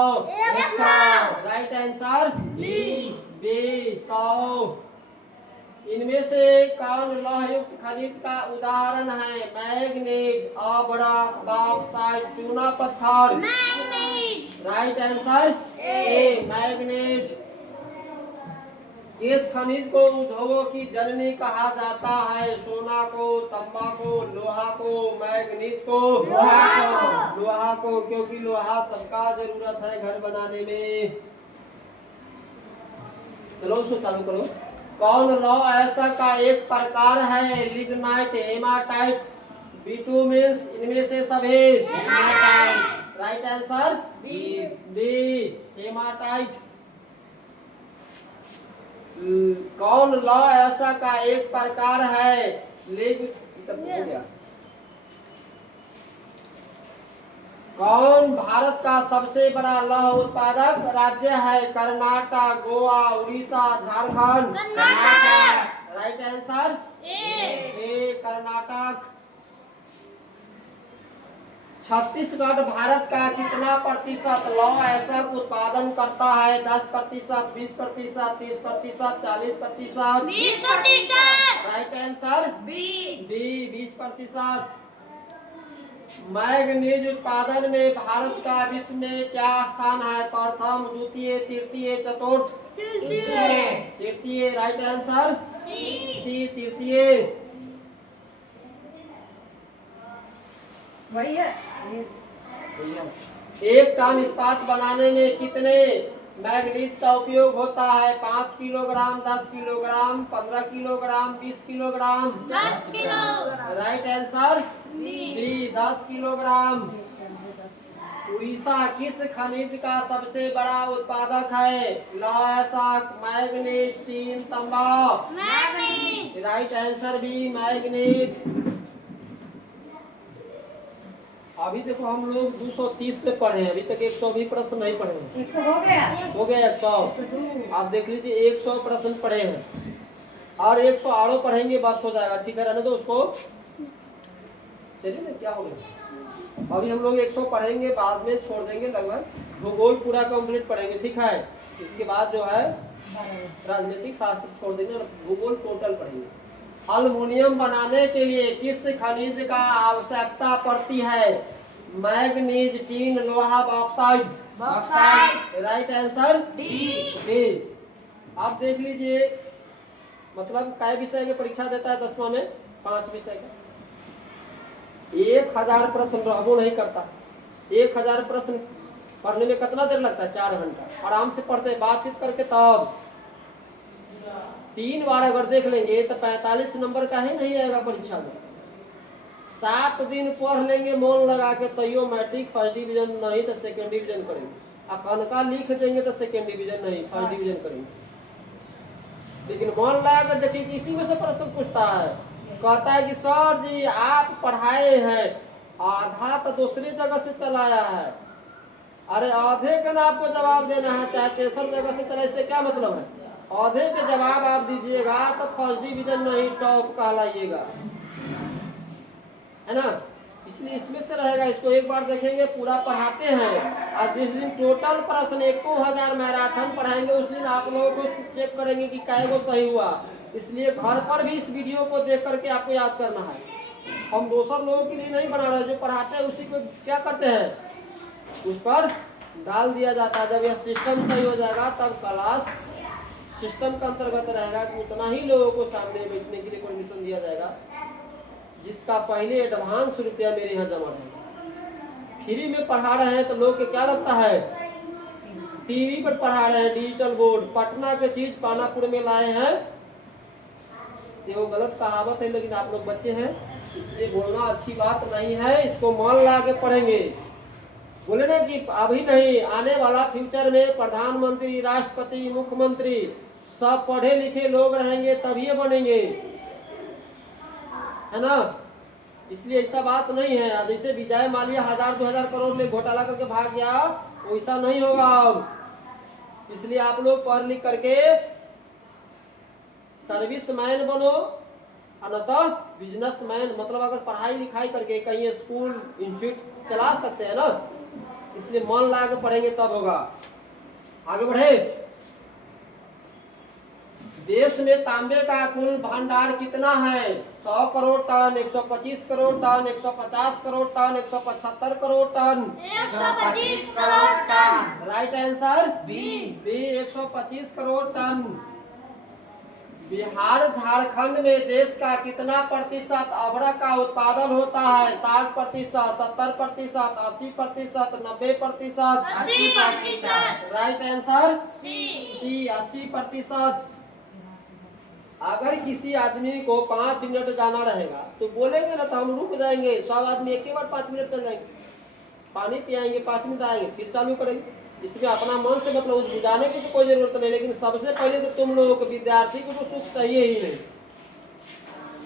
Right answer B 100। इनमें से कौन लौहयुक्त खनिज का उदाहरण है? मैग्नीज, अभ्रक, बॉक्साइट, चूना पत्थर। राइट आंसर ए मैग्नीज। किस खनिज को उद्योगों की जननी कहा जाता है? सोना को, तांबा को, लोहा को, मैग्नीज को। लोहा को, क्योंकि लोहा सबका जरूरत है घर बनाने में। चलो उसको चालू करो। कौन लौह अयस्क का एक प्रकार है? लिग्नाइट, हेमाटाइट, बिटुमेंस, इनमें से सभी। Right answer B haematite. कौन लौह अयस्क का एक प्रकार है? हो गया। कौन भारत का सबसे बड़ा लौह उत्पादक राज्य है? कर्नाटक, गोवा, उड़ीसा, झारखंड। राइट आंसर ए कर्नाटक। छत्तीसगढ़ भारत का कितना प्रतिशत लौह अयस्क उत्पादन करता है? 10%, 20%, 30%, 40%। Right answer B 20%। मैग्नीज उत्पादन में भारत का विश्व में क्या स्थान है? प्रथम, द्वितीय, तृतीय, चतुर्थ। तृतीय। राइट आंसर सी तृतीय। एक टन इस्पात बनाने में कितने मैग्नीज का उपयोग होता है? 5 kilogram, 10 kilogram, 15 kilogram, 20 kilogram. 10 kilo. Right answer B 10 kilogram. Orissa किस खनिज का सबसे बड़ा उत्पादक है? लौह अयस्क, मैग्नीज, टीन, तांबा। Right answer B manganese. अभी देखो हम लोग 230 से पढ़े हैं, अभी तक 100 भी प्रश्न नहीं पढ़े हैं। 100 हो गया 100। 102। आप देख लीजिए 100 प्रश्न पढ़े हैं और 100 आड़ो पढ़ेंगे, बस हो जाएगा। ठीक है, रहने दो उसको। चलिए ना, क्या हो गया। अभी हम लोग 100 पढ़ेंगे, बाद में छोड़ देंगे। लगभग भूगोल पूरा कंप्लीट पढ़ेंगे। ठीक है, इसके बाद जो है राजनीतिक शास्त्र छोड़ देंगे और भूगोल टोटल पढ़ेंगे। एल्युमिनियम बनाने के लिए किस खनिज का आवश्यकता पड़ती है? मैग्नीज, टीन, लोहा, bauxite. Bauxite. Right answer D. D. आप देख लीजिए, मतलब काय विषय की परीक्षा देता है 10वां में? 5 विषय का। 1000 प्रश्न रहबो नहीं करता। 1000 प्रश्न पढ़ने में कितना देर लगता है? 4 घंटा। आराम से पढ़ते, बातचीत करके। तब 3 बार अगर देख लेंगे तो 45 नंबर का ही नहीं आएगा परीक्षा में। 7 दिन पढ़ लेंगे मन लगा के, तैयो मैट्रिक फर्स्ट डिवीजन नहीं तो सेकंड डिवीजन करेंगे। और कनका लिख देंगे तो सेकंड डिवीजन नहीं, फर्स्ट डिवीजन करेंगे। लेकिन मन लगा कर देखिए, किसी में से प्रश्न पूछता है, कहता है कि सर जी आप पढ़ाए हैं, आधा तो दूसरी जगह से चलाया है। अरे आधे का ना आपको जवाब देना है, चाहे तेसर जगह से चला, इससे क्या मतलब है? आधे के जवाब आप दीजिएगा तो फर्स्ट डिवीजन नहीं टॉप कहलाइएगा, है ना। इसलिए इसमें से रहेगा। इसको एक बार देखेंगे, पूरा पढ़ाते हैं। और जिस दिन टोटल प्रश्न 1000 मैराथन पढ़ाएंगे, उस दिन आप लोगों को चेक करेंगे कि कै गो सही हुआ। इसलिए घर पर भी इस वीडियो को देख करके आपको याद करना है। हम दूसर लोगों के लिए नहीं बना रहे, जो पढ़ाते हैं उसी को क्या करते हैं, उस पर डाल दिया जाता है। जब यह सिस्टम सही हो जाएगा तब क्लास सिस्टम का अंतर्गत रहेगा कि उतना ही लोगों को सामने बैठने के लिए परमिशन दिया जाएगा जिसका पहले एडवांस रुपया मेरे यहाँ जमा है। फ्री में पढ़ा रहे हैं तो लोग के क्या लगता है, टीवी पर पढ़ा रहे हैं, डिजिटल बोर्ड। पटना के चीज पानापुर में लाए हैं, ये वो गलत कहावत है, लेकिन आप लोग बच्चे हैं इसलिए बोलना अच्छी बात नहीं है। इसको मन ला के पढ़ेंगे। बोले ना कि अभी नहीं, आने वाला फ्यूचर में प्रधानमंत्री, राष्ट्रपति, मुख्यमंत्री सब पढ़े लिखे लोग रहेंगे, तभी बनेंगे, है ना। इसलिए ऐसा बात नहीं है। जैसे विजय माल्या 1000-2000 करोड़ में घोटाला करके भाग गया, वैसा नहीं होगा अब। इसलिए आप लोग पढ़ लिख करके सर्विसमैन बनो, अनतः बिजनेसमैन। मतलब अगर पढ़ाई लिखाई करके कहीं स्कूल इंस्टीट्यूट चला सकते हैं ना, इसलिए मन लगा के पढ़ेंगे तब होगा। आगे बढ़े। देश में तांबे का कुल भंडार कितना है? 100 crore ton, 125 crore ton, 150 crore ton, 175 crore ton. 125 crore ton. Right answer B. 125 crore ton. Bihar Jharkhand में देश का कितना प्रतिशत अभ्रक का उत्पादन होता है? 60%, 70%, 80%, 90%? 80%। Right answer C 80%। अगर किसी आदमी को 5 मिनट जाना रहेगा तो बोलेंगे ना तो हम रुक जाएंगे। 100 आदमी एक बार 5 मिनट चल जाएंगे, पानी पियाएंगे, 5 मिनट आएंगे, फिर चालू करेंगे। इसमें अपना मन से मतलब उस बुझाने की तो कोई जरूरत नहीं। लेकिन सबसे पहले तो तुम लोगों को, विद्यार्थी को तो सुख चाहिए ही नहीं,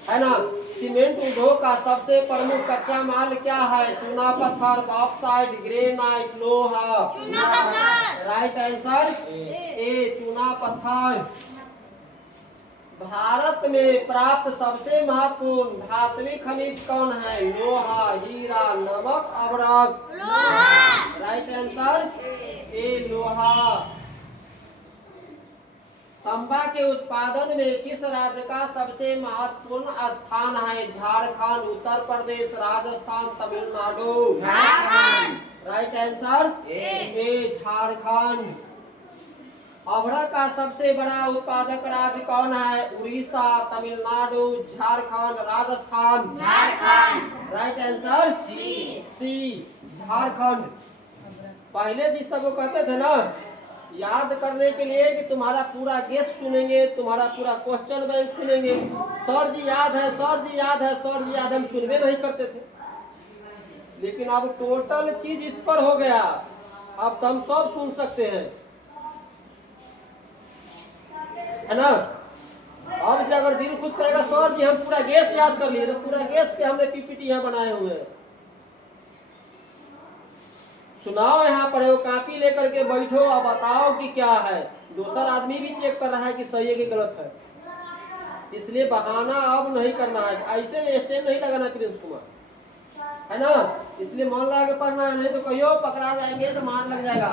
है ना। सीमेंट उद्योग का सबसे प्रमुख कच्चा माल क्या है? चूना पत्थर, बॉक्साइट, ग्रेनाइट, लोहा। चूना पत्थर। राइट आंसर ए, चूना पत्थर। भारत में प्राप्त सबसे महत्वपूर्ण धात्विक खनिज कौन है? लोहा, हीरा, नमक, अभ्रक। लोहा। राइट आंसर ए, लोहा। तांबा के उत्पादन में किस राज्य का सबसे महत्वपूर्ण स्थान है? Jharkhand, Uttar Pradesh, Rajasthan, Tamil Nadu. Jharkhand. Right answer A, Jharkhand. अभ्रक का सबसे बड़ा उत्पादक राज्य कौन है? Orissa, Tamil Nadu, Jharkhand, Rajasthan. Jharkhand. Right answer C. Jharkhand. पहले जी सब वो कहते थे ना, याद करने के लिए कि तुम्हारा पूरा गेस सुनेंगे, तुम्हारा पूरा क्वेश्चन बैंक सुनेंगे। सर जी याद है, सर जी याद है, सर जी याद है, हम सुनवे नहीं करते थे। लेकिन अब टोटल चीज इस पर हो गया, अब तो हम सब सुन सकते हैं, है ना। अब जी अगर दिल खुश करेगा, सर जी हम पूरा गेस याद कर लिए, तो पूरा गेस के हमने पीपीटी यहाँ बनाए हुए हैं। सुनाओ यहाँ पर, वो कॉपी लेकर के बैठो और बताओ कि क्या है। दूसरा आदमी भी चेक कर रहा है कि सही है कि गलत है। इसलिए बहाना अब नहीं करना है, ऐसे में स्टैंड नहीं लगाना प्रिंस कुमार, है ना। इसलिए मन लगा के पढ़ना है, नहीं तो कहियो पकड़ा जाएंगे तो मार लग जाएगा।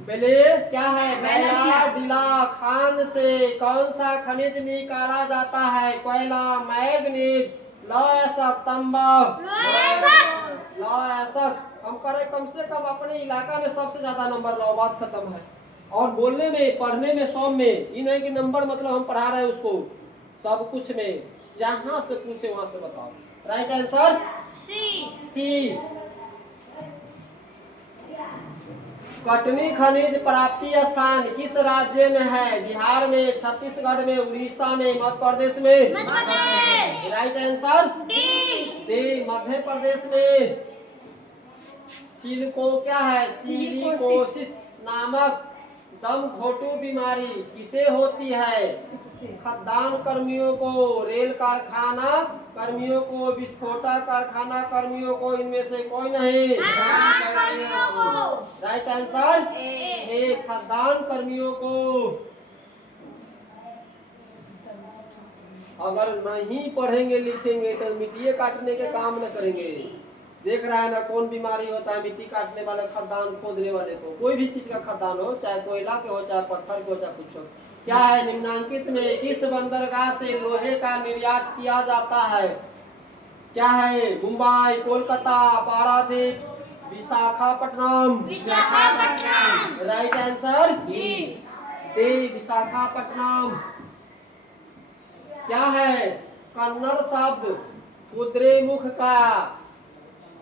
बेले क्या है? बेला डिला खान से कौन सा खनिज निकाला जाता है? कोयला, मैग्नीज, लौह, तांबा। हम करे कम से कम अपने इलाका में सबसे ज्यादा नंबर लाओ, बात खत्म है। और बोलने में, पढ़ने में, सौ में, ये नहीं कि नंबर मतलब हम पढ़ा रहे हैं उसको, सब कुछ में जहां से पूछे वहां से बताओ। राइट आंसर सी। कटनी खनिज प्राप्ति स्थान किस राज्य में है? बिहार में, छत्तीसगढ़ में, उड़ीसा में, मध्य प्रदेश में। Right answer D, Madhya Pradesh में। सिलिको क्या है? सिलिकोसिस नामक दम घोटू बीमारी किसे होती है? खदान कर्मियों को, रेल कारखाना कर्मियों को, विस्फोटक कारखाना कर्मियों को, इनमें से कोई नहीं। राइट आंसर ए, खदान कर्मियों को। अगर नहीं पढ़ेंगे लिखेंगे तो मिट्टी काटने के काम न करेंगे। देख रहा है ना कौन बीमारी होता है? मिट्टी काटने वाले, खदान खोदने वाले को। कोई भी चीज का खदान हो, चाहे कोयला के हो, चाहे पत्थर के हो, चाहे कुछ हो। क्या है? निम्नांकित में किस बंदरगाह से लोहे का निर्यात किया जाता है? क्या है? Mumbai, Kolkata, Paradip, Visakhapatnam. Right answer D, Visakhapatnam. क्या है? कन्नड़ शब्द कुद्रेमुख का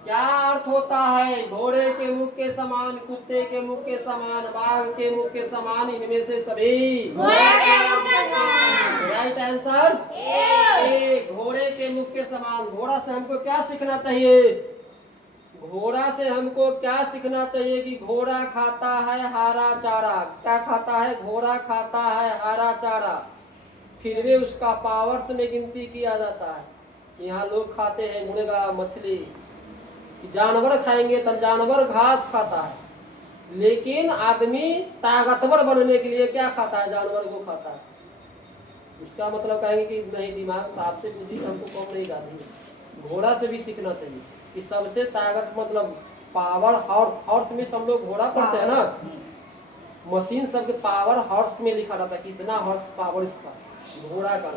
क्या अर्थ होता है? घोड़े के मुख के समान, कुत्ते के मुख के समान, बाघ के मुख के समान, इनमें से सभी। राइट आंसर ए, घोड़े के मुख के समान। घोड़ा से हमको क्या सीखना चाहिए? घोड़ा से हमको क्या सीखना चाहिए कि घोड़ा खाता है हरा चारा। क्या खाता है? घोड़ा खाता है हरा चारा। फिर भी उसका पावर्स में गिनती किया जाता है। यहाँ लोग खाते हैं मुर्गा, मछली, जानवर खाएंगे तब जानवर घास खाता है, लेकिन आदमी ताकतवर बनने के लिए क्या खाता है? जानवर को खाता है। उसका मतलब कहेंगे कि नहीं, दिमाग तो आपसे बुद्धि हमको कम नहीं डाली। घोड़ा से भी सीखना चाहिए कि सबसे ताकत मतलब पावर हॉर्स में सब लोग घोड़ा पढ़ते हैं ना, मशीन सबके पावर हॉर्स में लिखा रहता है कि इतना हॉर्स पावर इसका। घोड़ा का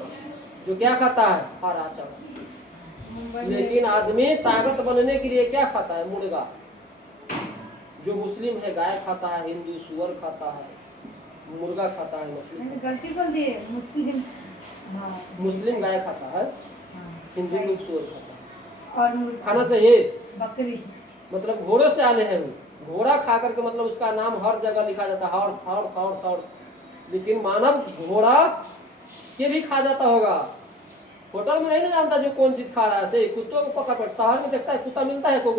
जो क्या खाता है? हरा चारा। लेकिन आदमी ताकत बनने के लिए क्या खाता है? मुर्गा। जो मुस्लिम है गाय खाता है, हिंदू सुअर खाता है, मुर्गा खाता है, मछली। गलती बोल दिए। मुस्लिम गाय खाता है, हिंदू लोग सुअर खाता है। और खाना चाहिए। बकरी मतलब घोड़े से आने हैं। घोड़ा खा करके मतलब उसका नाम हर जगह लिखा जाता है, हॉर्स हॉर्स हॉर्स हॉर्स। लेकिन मानव घोड़ा के भी खा जाता होगा। होटल में नहीं ना जानता जो कौन चीज खा रहा है। सही कुत्तों को पकड़ पड़, शहर में देखता है कुत्ता मिलता है को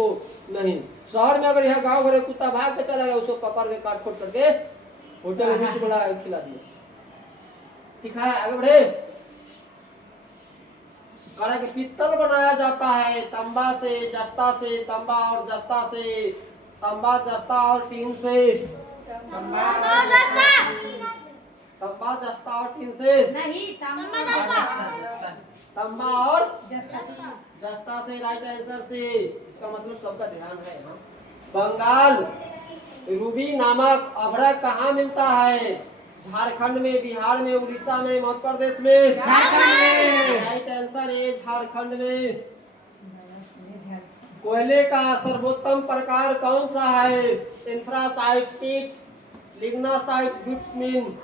नहीं। शहर में अगर यहाँ गांव घर कुत्ता भाग के चला गया, उसको पकड़ के काट खोट करके होटल में बना खिला दिया। ठीक है, आगे बढ़े। कड़ा के पित्तल बनाया जाता है तंबा से, जस्ता से, तंबा और जस्ता से, तंबा, जस्ता और टीन से। तंबा, जस्ता और टीन से नहीं, तंबा और जस्ता जस्ता से। राइट आंसर से। इसका मतलब सबका ध्यान है। हाँ? बंगाल रूबी नामक अभ्रक कहाँ मिलता है? झारखंड में, बिहार में, उड़ीसा में, मध्य प्रदेश में। राइट आंसर है झारखंड में। कोयले का सर्वोत्तम प्रकार कौन सा है? Anthracite, lignite, bitumen.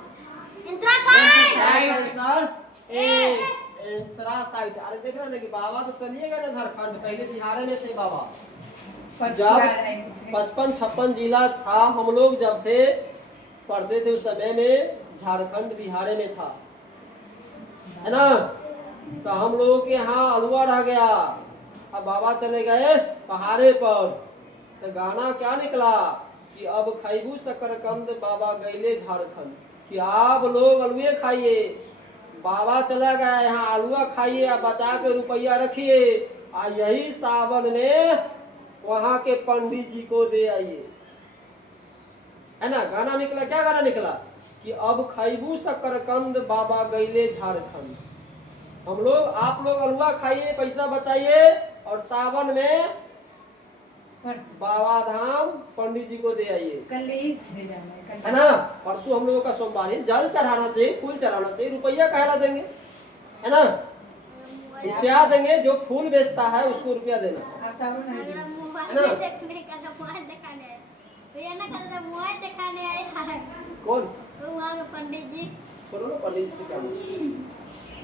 एंथ्रासाइट। अरे देख रहे ना कि बाबा तो चलिएगा ना झारखंड, पहले बिहार में थे बाबा। जब 55-56 जिला था, हम लोग जब थे पढ़ते थे उस समय में झारखंड बिहार में था, है ना। तो हम लोगों के यहाँ अलुआ रह गया। अब बाबा चले गए पहाड़े पर, तो गाना क्या निकला कि अब खैबू शकरकंद बाबा गैले झारखंड, कि आप लोग अलुए खाइए। बाबा चला गया यहाँ अलुआ खाइए, बचा के रुपया रखिए, और यही सावन में वहां के पंडित जी को दे आइए, है ना। गाना निकला, क्या गाना निकला कि अब खैबू शकरकंद बाबा गैले झारखंड। हम लोग, आप लोग अलुआ खाइए, पैसा बचाइए, और सावन में बाबा धाम पंडित जी को दे आइए, है ना। परसों हम लोगों का सोमवार, जल चढ़ाना चाहिए, फूल चढ़ाना चाहिए, रुपया कहना देंगे, है ना। रुपया देंगे, जो फूल बेचता है उसको रुपया देना। ना? देखने का था मोबाइल दिखाने आए तो ये ना कहते थे मोबाइल दिखाने आए हैं कौन? तो वहाँ के पंडित जी सुनो ना, पंडित जी से क्या बोले?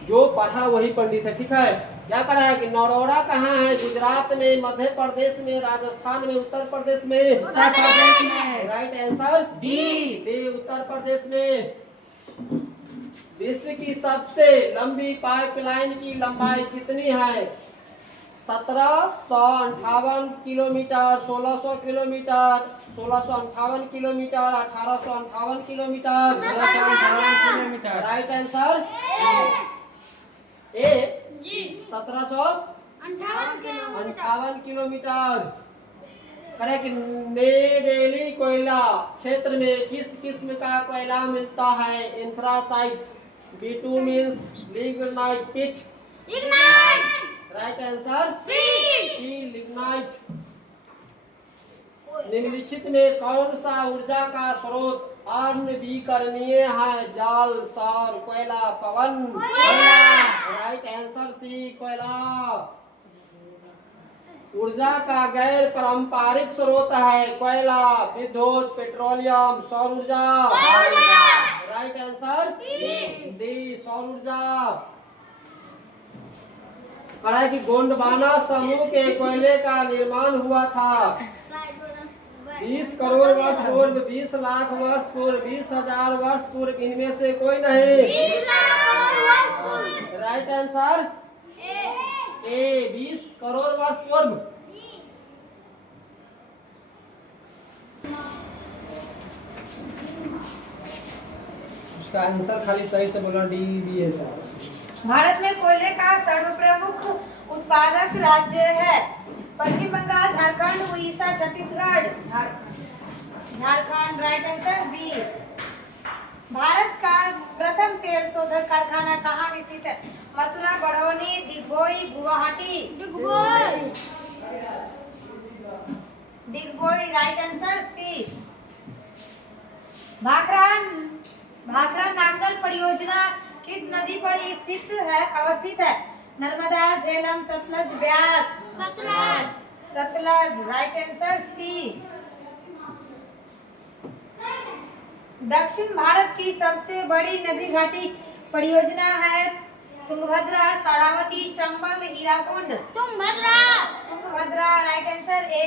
जो पढ़ा वही पंडित है, ठीक है। क्या पढ़ा है कि नरोड़ा कहाँ है? गुजरात में, मध्य प्रदेश में, राजस्थान में, उत्तर प्रदेश में। उत्तर प्रदेश में। Right answer D. D, Uttar Pradesh में। विश्व की सबसे लंबी पाइपलाइन की लंबाई कितनी है? 1758 kilometre, 1600 kilometre, 1658 kilometre, 1858 kilometre. 1658 kilometre. Right answer A, जी 1758 58 किलोमीटर। करेक्ट। नेवेली कोयला क्षेत्र में किस किस्म का कोयला मिलता है? Anthracite, bitumen, lignite, peat. Lignite right answer C lignite. निम्नलिखित में कौन सा ऊर्जा का स्रोत अनवीकरणीय है? जल, सौर, कोयला, पवन। राइट आंसर सी, कोयला। ऊर्जा का गैर पारंपरिक स्रोत है? कोयला, विद्युत, पेट्रोलियम, सौर ऊर्जा। राइट आंसर डी, सौर ऊर्जा। कड़ा की गोंडवाना समूह के कोयले का निर्माण हुआ था 20 करोड़ वर्ष पूर्व, 20 लाख वर्ष पूर्व, 20,000 वर्ष पूर्व, इनमें से कोई नहीं। राइट आंसर ए, 20 करोड़ वर्ष पूर्व। उसका आंसर खाली सही से बोला, डी बी है सर। भारत में कोयले का सर्वप्रमुख उत्पादक राज्य है? Paschim Bangal, Jharkhand, Orissa, Chhattisgarh. Jharkhand. Right answer B. Bharat का प्रथम तेल शोधक कारखाना कहाँ स्थित है? Mathura, Barauni, Digboi, Guwahati. Digboi. Right answer C. Bhakra Nangal परियोजना किस नदी पर अवस्थित है? Narmada, Jhelum, Sutlej, Beas. Sutlej. Right answer C. दक्षिण भारत की सबसे बड़ी नदी घाटी परियोजना है? Tungabhadra, Sharavati, Chambal, Hirakud. Tungabhadra. Right answer A.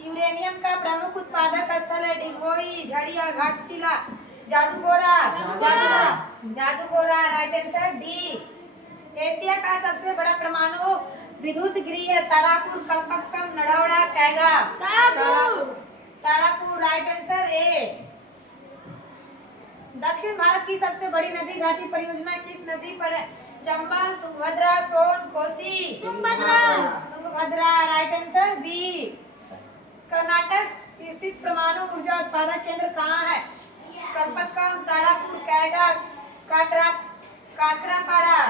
Uranium का प्रमुख उत्पादक स्थल है? Digboi, Jharia, Ghatshila, Jaduguda. Jaduguda. Right answer D. Asia का सबसे बड़ा परमाणु विद्युत गृह है? Tarapur, Kalpakkam, Narora, Kaiga. Tarapur. Right answer A. दक्षिण भारत की सबसे बड़ी नदी घाटी परियोजना किस नदी पर है? Chambal, Tungabhadra, Son, Kosi. Tungabhadra. Right answer B. Karnataka स्थित परमाणु ऊर्जा उत्पादक केंद्र कहाँ है? Kalpakkam, Tarapur, Kaiga, Kakrapar.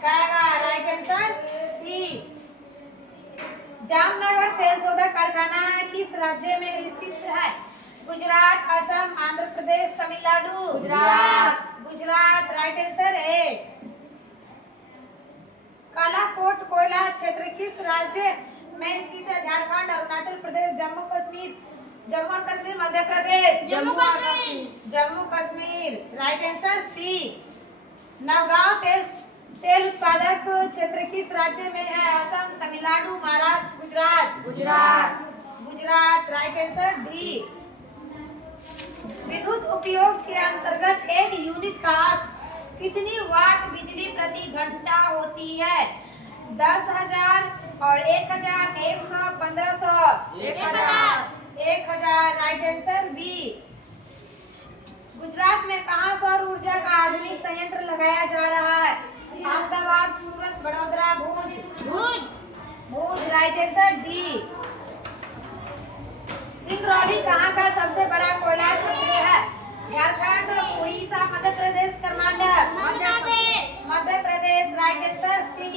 Kaiga. Right answer C. Jamnagar तेल शोधक कारखाना किस राज्य में स्थित है? Gujarat, Assam, Andhra Pradesh, Tamil Nadu. Gujarat. Right answer A. Kalakot कोयला क्षेत्र किस राज्य में स्थित है? झारखंड, अरुणाचल प्रदेश, जम्मू और Kashmir, Madhya Pradesh. Jammu Kashmir. Right answer C. Navgaon तेल उत्पादक क्षेत्र किस राज्य में है? Assam, Tamil Nadu, Maharashtra, Gujarat. Right answer D. विद्युत उपयोग के अंतर्गत एक यूनिट का अर्थ कितनी वाट बिजली प्रति घंटा होती है? 10,000 और 1,000, 100, 1500। 1,000। Right answer B. गुजरात में कहाँ सौर ऊर्जा का आधुनिक संयंत्र लगाया जा रहा है? Ahmedabad, Surat, Baroda, Bhuj. Right answer D. Singrauli कहाँ का सबसे बड़ा कोयला क्षेत्र है? Jharkhand, Orissa, Madhya Pradesh, Karnataka. Madhya Pradesh. Right answer C.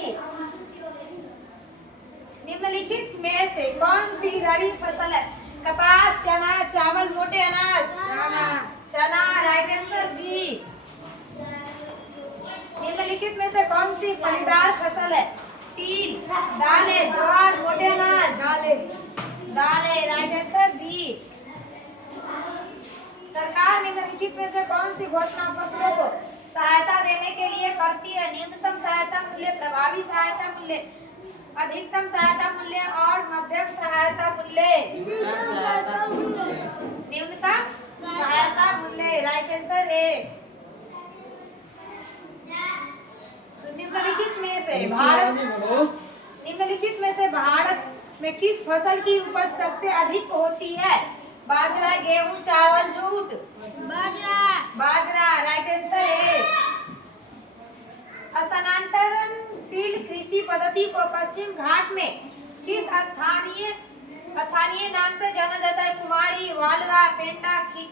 निम्नलिखित में से कौन सी रबी फसल है? कपास, चना, चावल, मोटे अनाज। चना। Right answer B. निम्नलिखित में से कौन सी फलीदार फसल है? तिल, दालें, ज्वार, मोटे अनाज। निम्नलिखित में से कौन सी घोषणा फसलों को सहायता देने के लिए करती है? न्यूनतम सहायता मूल्य, प्रभावी सहायता मूल्य, अधिकतम सहायता मूल्य और मध्यम सहायता मूल्य। न्यूनतम सहायता मूल्य, राइट आंसर ए। निम्नलिखित में से भारत में किस फसल की उपज सबसे अधिक होती है? बाजरा, गेहूं, चावल, जूट। बाजरा राइट आंसर है। स्थानांतरणशील कृषि पद्धति को पश्चिम घाट में किस स्थानीय नाम से जाना जाता है? कुमारी, वालवा, पेंटा, खील।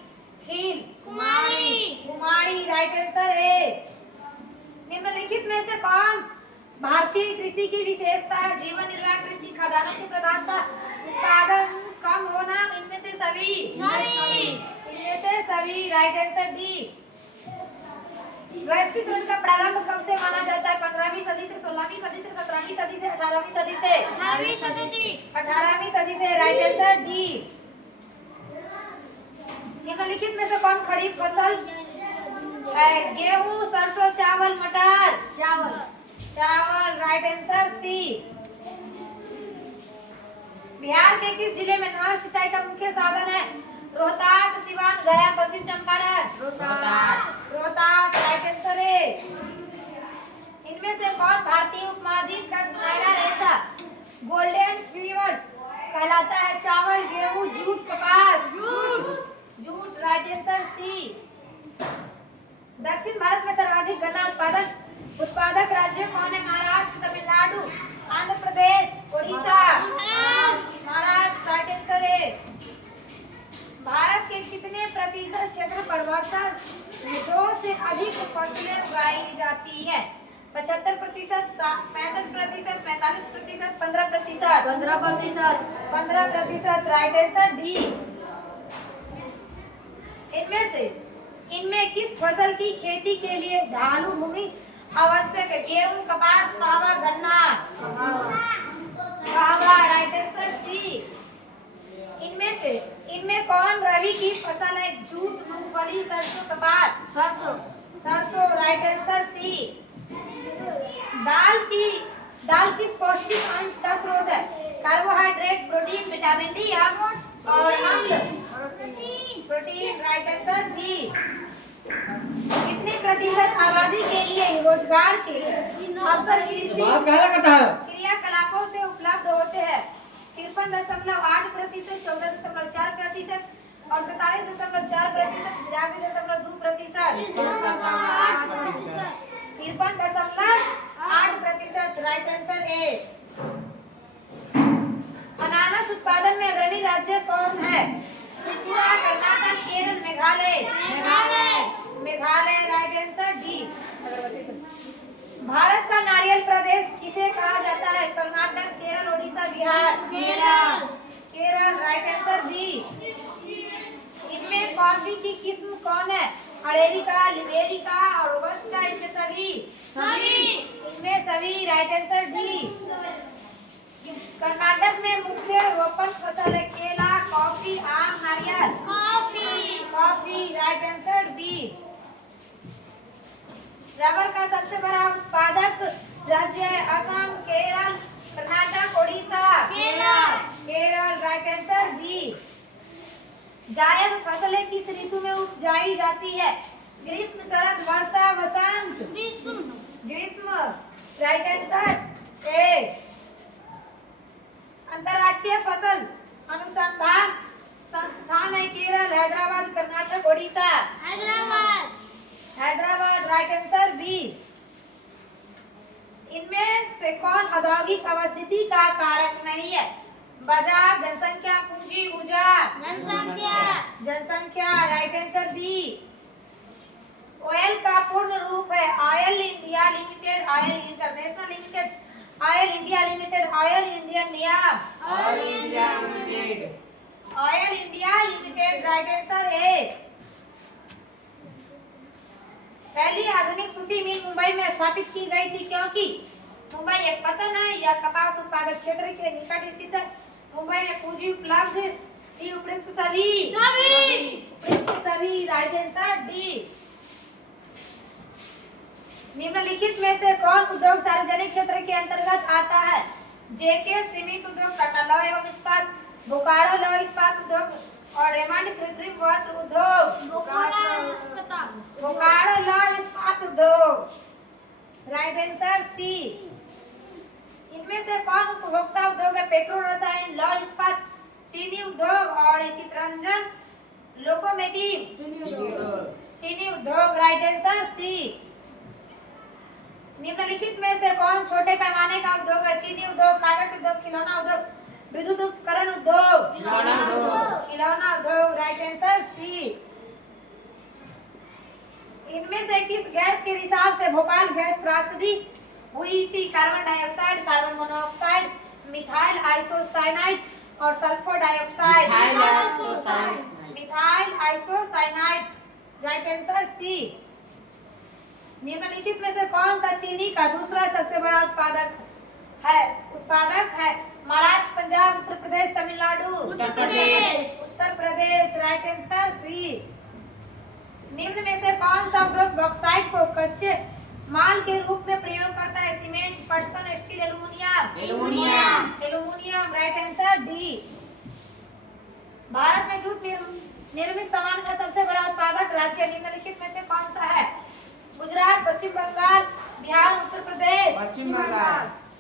कुमारी राइट आंसर है। निम्नलिखित में से कौन भारतीय कृषि की विशेषता है? जीवन निर्वाह कृषि, खाद्यान्नों की प्रधानता, उत्पादन कम होना, इनमें से सभी। इनमें से सभी राइट आंसर डी। वैश्वीकरण का प्रारंभ कब से माना जाता है? 15वीं सदी से, 16वीं सदी से, 17वीं सदी से, 18वीं सदी से? 18वीं सदी से राइट आंसर डी। निम्नलिखित में से कौन खरीफ फसल है? गेहूं, सरसों, चावल, मटर। चावल राइट आंसर सी। बिहार के किस जिले में नहर सिंचाई का मुख्य साधन है? रोहतास, सिवान, गया, पश्चिम चंपारण। रोहतास राइट आंसर है। इनमें से कौन भारतीय उपमहाद्वीप का सुनहरा रेशा गोल्डन फीवर कहलाता है? चावल, गेहूं, जूट, कपास। Jute right answer C. दक्षिण भारत में सर्वाधिक गन्ना उत्पादक राज्य कौन है? महाराष्ट्र, तमिलनाडु, आंध्र प्रदेश, उड़ीसा। महाराष्ट्र राइट आंसर है। भारत के कितने प्रतिशत क्षेत्र पर वर्षा 2 से अधिक फसलें उगाई जाती है? 75%, 65%, 45%, 15%? 15% राइट आंसर डी। इनमें किस फसल की खेती के लिए ढालू भूमि आवश्यक है? गेहूं, कपास, कहवा, गन्ना। कहवा राइट आंसर सी। इनमें कौन रबी की फसल है? जूट, मूंगफली, सरसों, कपास। सरसों राइट आंसर सी। दाल किस पौष्टिक अंश का स्रोत है? कार्बोहाइड्रेट, प्रोटीन, विटामिन डी और अम्ल। Protein right answer D. कितने प्रतिशत आबादी के लिए रोजगार के अवसर क्रियाकलापों से उपलब्ध होते हैं? 53.8%, 14.4% और 43.4%, 82.2%। 53.8% राइट आंसर ए। अनानास उत्पादन में अग्रणी राज्य कौन है? Tripura, Karnataka, Kerala, Meghalaya right answer D. Bharat का नारियल प्रदेश किसे कहा जाता है? Karnataka, Kerala, Odisha, Bihar. Kerala right answer B. इनमें कॉफी की किस्म कौन है? अरेबिका, लिबेरिका और रोबस्टा। इनमें सभी। इनमें सभी राइट आंसर डी। कर्नाटक में मुख्य रोपण फसल है? केला, कॉफी, आम, नारियल। Coffee right answer B. Rubber का सबसे बड़ा उत्पादक राज्य है? Assam, Kerala, Karnataka, Odisha. Kerala right answer B. जायद फसलें किस ऋतु में उपजाई जाती है? ग्रीष्म, शरद, वर्षा, वसंत। ग्रीष्म राइट आंसर ए। अंतर्राष्ट्रीय फसल अनुसंधान संस्थान है? Kerala, Hyderabad, Karnataka, Odisha. Hyderabad right answer B. इनमें से कौन औद्योगिक अवस्थिति का कारक नहीं है? बाजार, जनसंख्या, पूंजी, ऊर्जा। जनसंख्या राइट आंसर बी। ऑयल का पूर्ण रूप है? Oil India limited, oil international limited, oil India limited, oil Indian नियम। Oil India limited right answer A. पहली आधुनिक सूती मिल मुंबई में स्थापित की गई थी क्योंकि मुंबई एक पतन है या कपास उत्पादक क्षेत्र के निकट स्थित है? मुंबई में पूंजी उपलब्ध थी। उपयुक्त सभी राइट आंसर डी। निम्नलिखित में से कौन उद्योग सार्वजनिक क्षेत्र के अंतर्गत आता है? जेके सीमेंट उद्योग, टाटा लौह एवं इस्पात, बोकारो लौह इस्पात उद्योग और रेमंड कृत्रिम वस्त्र उद्योग। बोकारो लौह इस्पात उद्योग राइट आंसर सी। इनमें से कौन उपभोक्ता उद्योग है? पेट्रो रसायन, लौह इस्पात, चीनी उद्योग और चित्ररंजन लोकोमोटिव चीनी उद्योग राइट आंसर सी। निम्नलिखित में से कौन छोटे पैमाने का उद्योग है? चीनी उद्योग, कागज उद्योग, खिलौना उद्योग, विद्युत उपकरण उद्योग। खिलौना उद्योग राइट आंसर सी। इनमें से किस गैस के रिसाव से भोपाल गैस त्रासदी हुई थी? Carbon dioxide, carbon monoxide, methyl isocyanide और sulphur dioxide. Methyl isocyanide right answer C. निम्नलिखित में से कौन सा चीनी का दूसरा सबसे बड़ा उत्पादक है? महाराष्ट्र, पंजाब, उत्तर प्रदेश, तमिलनाडु। उत्तर प्रदेश राइट आंसर सी। निम्न में से कौन सा उद्योग बॉक्साइट को कच्चे माल के रूप में प्रयोग करता है? सीमेंट, पटसन, steel, aluminium right answer D. Bharat में जूट निर्मित सामान का सबसे बड़ा उत्पादक राज्य निम्नलिखित में से कौन सा है? Gujarat, Paschim Bangal, Bihar, Uttar Pradesh.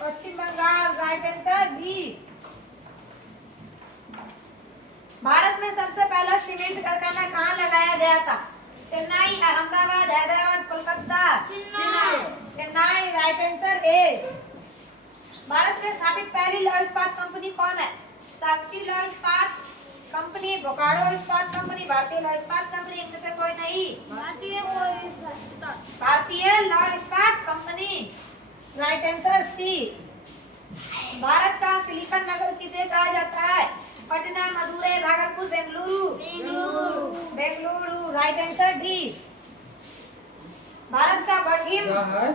Paschim Bangal right answer B. Bharat में सबसे पहला सीमेंट कारखाना कहाँ लगाया गया था? Chennai, Ahmedabad, Hyderabad, Kolkata. Chennai right answer A. Bharat में स्थापित पहली लौह इस्पात कंपनी कौन है? साक्षी लौह इस्पात कंपनी, बोकारो इस्पात कंपनी, भारतीय लौह इस्पात कंपनी। इनमें से कोई नहीं। भारतीय लौह इस्पात company right answer C. Bharat का सिलिकॉन नगर किसे कहा जाता है? Patna, Madurai, Bhagalpur, Bengaluru right answer D. Bharat का बढ़िम क्या है?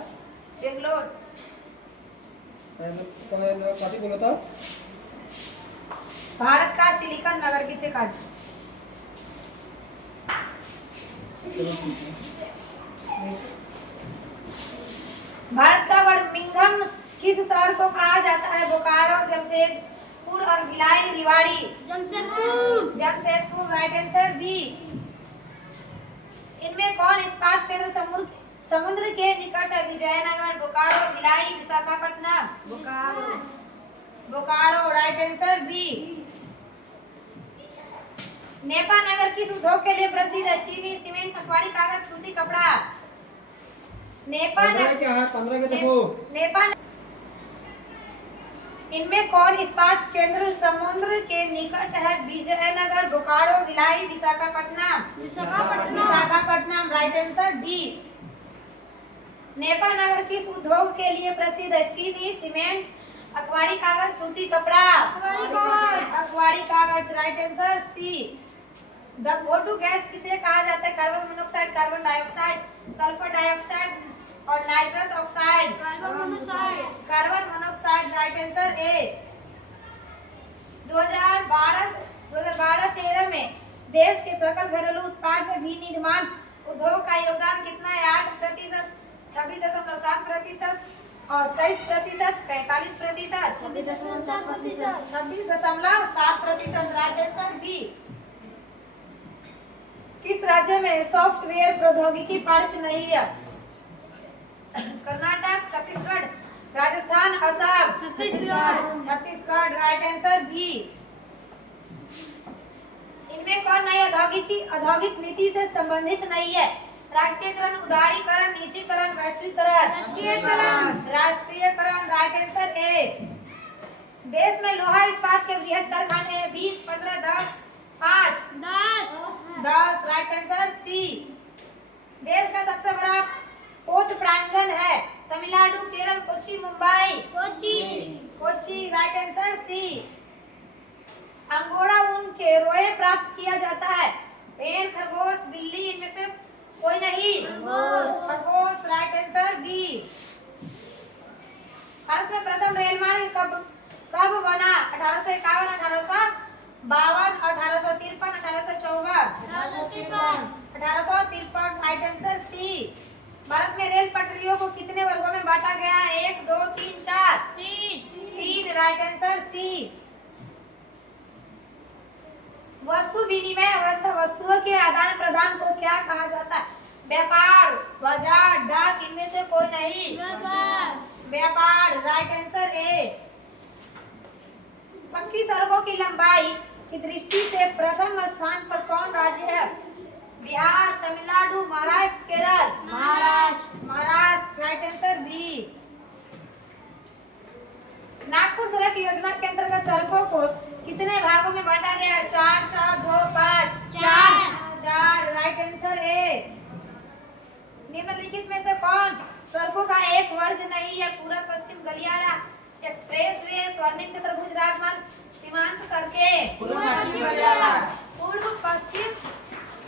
बेंगलोर। काफी बोला था। भारत का सिलिकॉन नगर किसे कहा जाता है? भारत का बर्मिंघम किस शहर को कहा जाता है? बोकारो, जमशेदपुर और Bhilai, Rewari. Jamshedpur right answer B. इनमें कौन इस्पात केंद्र समुद्र के निकट है? Vijayanagar, Bokaro, Bhilai, Visakhapatnam. Bokaro right answer B. Nepa Nagar किस उद्योग के लिए प्रसिद्ध है? चीनी, सीमेंट, अखबारी कागज, सूती कपड़ा। नेपा नगर क्या है? 15 के देखो। नेपा। इनमें कौन इस्पात केंद्र समुद्र के निकट है? Vijayanagar, Bokaro, Bhilai, Visakhapatnam. Visakhapatnam right answer D. Nepa Nagar किस उद्योग के लिए प्रसिद्ध है? चीनी, सीमेंट, अखबारी कागज, सूती कपड़ा। अखबारी कागज right answer C. The go to gas किसे कहा जाता है? Carbon monoxide, carbon dioxide, sulphur dioxide और nitrous oxide. Carbon monoxide right answer A. 2012-13 में देश के सकल घरेलू उत्पाद में विनिर्माण उद्योग का योगदान कितना है? 8%, 26.7% और 23%, 45%, 26.7% राइट आंसर बी। किस राज्य में सॉफ्टवेयर प्रौद्योगिकी पार्क नहीं है? Karnataka, Chhattisgarh, Rajasthan, Assam. Chhattisgarh right answer B. इनमें कौन नई औद्योगिक नीति से संबंधित नहीं है? राष्ट्रीयकरण, उदारीकरण, निजीकरण, वैश्वीकरण। राष्ट्रीयकरण राइट आंसर ए। देश में लोहा इस्पात के बृहद कारखाने हैं? 20, 15, 10, 5, 10 राइट आंसर सी। देश का सबसे बड़ा पोत प्रांगण है? Tamil Nadu, Kerala, Kochi, Mumbai. Kochi right answer C. Angora ऊन के रोए प्राप्त किया जाता है? भेड़, खरगोश, बिल्ली। इनमें से कोई नहीं। खरगोश राइट आंसर बी। भारत में प्रथम रेल मार्ग कब बना? 1851, 52, 1853, 1854, 1853, राइट आंसर सी। भारत में रेल पटरियों को कितने वर्गों में बांटा गया? 1, 2, 3, 4। 3, राइट आंसर सी। वस्तु विनिमय अवस्था वस्तुओं के आदान प्रदान को क्या कहा जाता है? व्यापार, बाजार, डाक, इनमें से कोई नहीं। व्यापार, राइट आंसर ए। पक्की सड़कों की लंबाई की दृष्टि से प्रथम स्थान पर कौन राज्य है? Bihar, Tamil Nadu, Maharashtra, Kerala. Maharashtra, right answer B. Nagpur सड़क योजना के अंतर्गत सड़कों को कितने भागों में बांटा गया? 4, 4, 2, 5। 4, राइट आंसर ए। निम्नलिखित में से कौन सड़कों का एक वर्ग नहीं है? पूर्व पश्चिम गलियारा, एक्सप्रेसवे, स्वर्णिम चतुर्भुज राजमार्ग, सीमांत सड़कें। पूर्व पश्चिम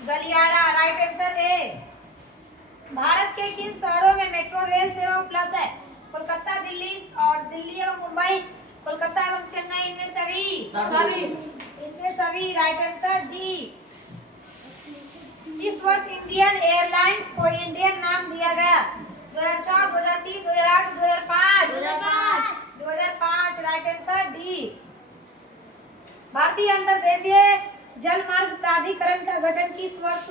गलियारा, राइट आंसर ए। भारत के किन शहरों में मेट्रो रेल सेवा उपलब्ध है? कोलकाता, दिल्ली और दिल्ली एवं मुंबई, कोलकाता एवं चेन्नई, इनमें सभी, राइट आंसर डी। इस वर्ष इंडियन एयरलाइंस को इंडियन नाम दिया गया? 2004, 2003, 2008, 2005। 2005, राइट आंसर डी। भारतीय अंतर्देशीय जल मार्ग प्राधिकरण का गठन किस वर्ष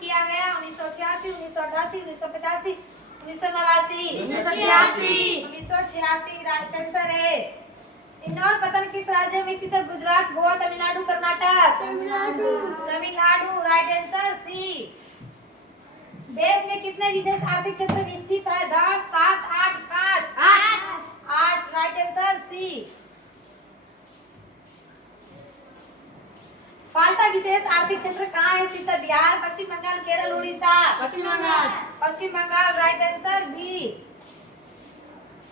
किया गया? 1986, 1988, 1985, 1986, राइट आंसर है। इंदौर पतन किस राज्य में स्थित है? Gujarat, Goa, Tamil Nadu, Karnataka. Tamil Nadu, right answer C. देश में कितने विशेष आर्थिक क्षेत्र विकसित है? 10, 7, 8, 5। 8, राइट आंसर सी। फाल्टा विशेष आर्थिक क्षेत्र कहाँ है स्थित? बिहार, पश्चिम बंगाल, केरल, उड़ीसा। पश्चिम बंगाल, राइट आंसर बी।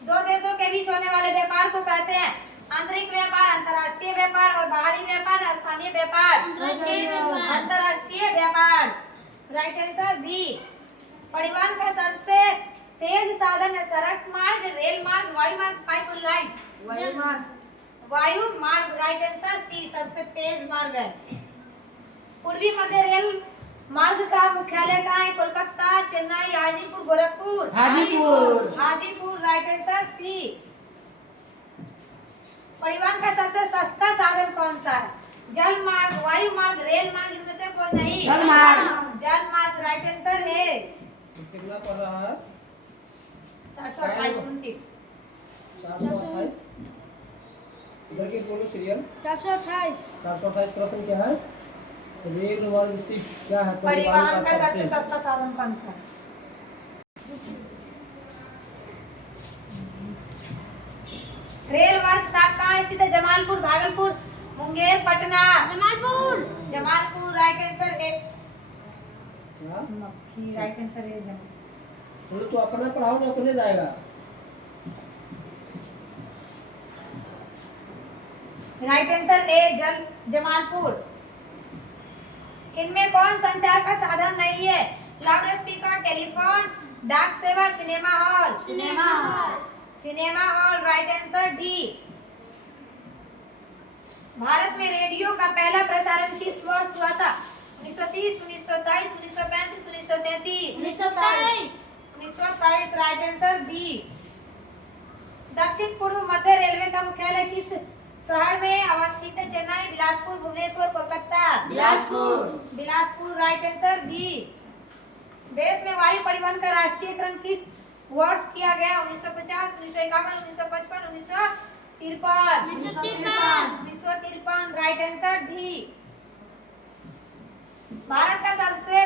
दो देशों के बीच होने वाले व्यापार को कहते हैं? आंतरिक व्यापार, अंतर्राष्ट्रीय व्यापार और बाहरी व्यापार, स्थानीय व्यापार। अंतर्राष्ट्रीय व्यापार, राइट आंसर बी। परिवहन का सबसे तेज साधन है? सड़क मार्ग, रेल मार्ग, वायु मार्ग, पाइपलाइन। वायु मार्ग, राइट आंसर सी, सबसे तेज मार्ग है। पूर्वी मध्य रेल मार्ग का मुख्यालय कहाँ है? Kolkata, Chennai, Hajipur, Gorakhpur. Hajipur, right answer C. परिवहन का सबसे सस्ता साधन कौन सा है? जल मार्ग, वायु मार्ग, रेल मार्ग, इनमें से कोई नहीं। जल मार्ग, राइट आंसर है। कितना पढ़ रहा है? 428, 428। इधर के बोलो सीरियल। 428 प्रश्न क्या है? रेल मार्ग से क्या है? परिवहन का सबसे सस्ता साधन कौन सा है? रेल मार्ग साहब कहाँ स्थित है? जमालपुर, भागलपुर, मुंगेर, पटना। जमालपुर, राइट आंसर ए। राइट आंसर ए जमालपुर। तो अपना पढ़ाओ ना, अपने जाएगा। राइट आंसर ए जमालपुर। इनमें कौन संचार का साधन नहीं है? लाउड स्पीकर, टेलीफोन, डाक सेवा, cinema hall. Cinema hall, right answer D. Bharat में रेडियो का पहला प्रसारण किस वर्ष हुआ था? 1930, 1927, 1935, 1933। 1927, राइट आंसर बी। दक्षिण पूर्व मध्य रेलवे का मुख्यालय किस शहर में अवस्थित है? Chennai, Bilaspur, Bhubaneswar, Kolkata. Bilaspur, right answer B. देश में वायु परिवहन का राष्ट्रीयकरण किस वर्ष किया गया? 1950, 1951, 1955, 1953। Right answer D. भारत का सबसे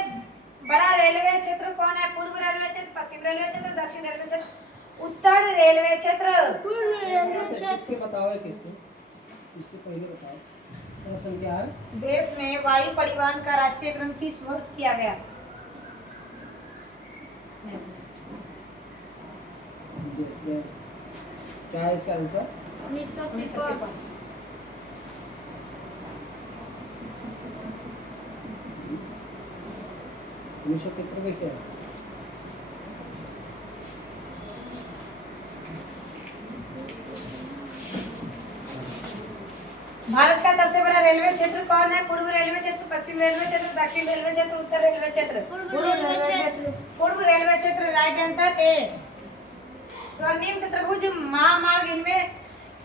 बड़ा रेलवे क्षेत्र कौन है? पूर्व रेलवे क्षेत्र, पश्चिम रेलवे क्षेत्र, दक्षिण रेलवे क्षेत्र, उत्तर रेलवे क्षेत्र। किसके बताओ? इससे पहले बताओ प्रश्न क्या है? देश में वायु परिवहन का राष्ट्रीयकरण किस वर्ष किया गया? देश में क्या है इसका आंसर? 1953 कैसे है? भारत का सबसे बड़ा रेलवे क्षेत्र कौन है? पूर्व रेलवे क्षेत्र, पश्चिम रेलवे क्षेत्र, दक्षिण रेलवे क्षेत्र, उत्तर रेलवे क्षेत्र। पूर्व रेलवे क्षेत्र। पूर्व रेलवे क्षेत्र। राइट आंसर ए। स्वर्णिम चतुर्भुज महामार्ग इनमें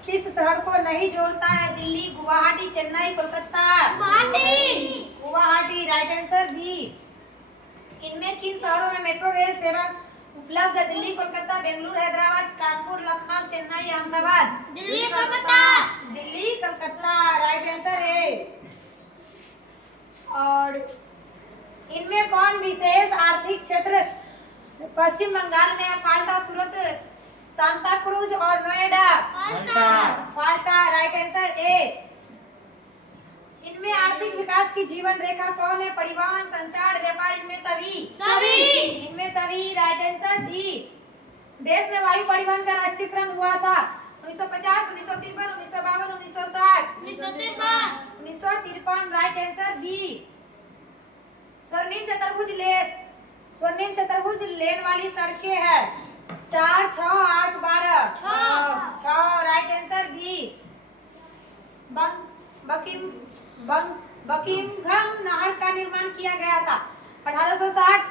किस शहर को नहीं जोड़ता है? Delhi, Guwahati, Chennai, Kolkata. Guwahati. Right answer B. इनमें किन शहरों में मेट्रो रेल सेवा उपलब्ध है? Delhi, Kolkata, Bengaluru, Hyderabad, Kanpur, Lucknow, Chennai, Ahmedabad. Delhi, Kolkata. Delhi, Kolkata. Right answer A. और इनमें कौन विशेष आर्थिक क्षेत्र पश्चिम बंगाल में है? फाल्टा, सूरत, सांता क्रूज और Noida. Falta. Right answer A. इनमें आर्थिक विकास की जीवन रेखा कौन है? परिवहन, संचार, व्यापार, इनमें सभी। इनमें सभी। Right answer D. देश में वायु परिवहन का राष्ट्रीयकरण हुआ था 1950, 1953, 1952, 1960। 1953। Right answer B. स्वर्णिम चतुर्भुज लेन वाली सड़कें है 4, 6, 8, 12। 6। Right answer B. बकिंघम नहर का निर्माण किया गया था 1860,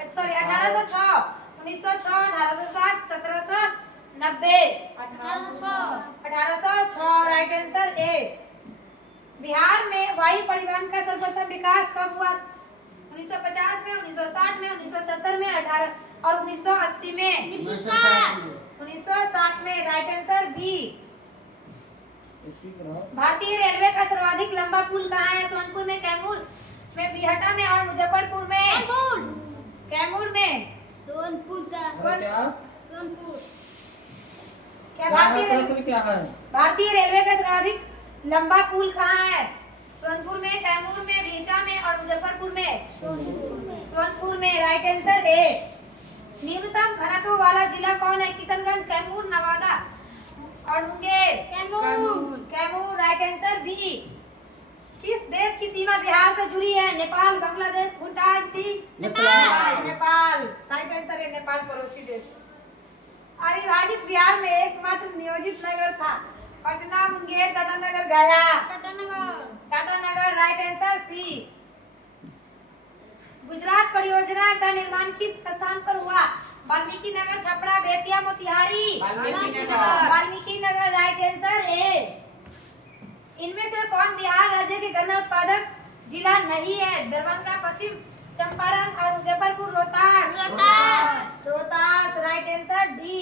1806, 1906, 1860, 1790। 1806। राइट आंसर ए। बिहार में वायु परिवहन का सर्वप्रथम विकास कब हुआ? 1950 में, 1960 में, 1970 में, 18 और 1980 में। 1960 में। Right answer B. भारतीय रेलवे का सर्वाधिक लंबा पुल कहाँ है? सोनपुर में, कैमूर में, बिहटा में और मुजफ्फरपुर में। कैमूर में। सोनपुर। क्या भारतीय रेलवे का सर्वाधिक लंबा पुल कहाँ है? सोनपुर में, कैमूर में, बिहटा में और मुजफ्फरपुर में। सोनपुर में। राइट आंसर ए। न्यूनतम घनत्व वाला जिला कौन है? किशनगंज, कैमूर, नवादा और Munger. Kaimur. Right answer B. किस देश की सीमा बिहार से जुड़ी है? नेपाल, बांग्लादेश, भूटान, चीन। नेपाल। राइट आंसर है नेपाल, पड़ोसी देश। अविभाजित बिहार में एकमात्र नियोजित नगर था Patna, Munger, Tatanagar, Gaya. Tatanagar. Right answer C. Gujarat परियोजना का निर्माण किस स्थान पर हुआ? Valmiki Nagar, Chhapra, Bettiah, Motihari. Valmiki Nagar. Right answer A. इनमें से कौन बिहार राज्य के गन्ना उत्पादक जिला नहीं है? दरभंगा, पश्चिम चंपारण और Muzaffarpur, Rohtas. Right answer D.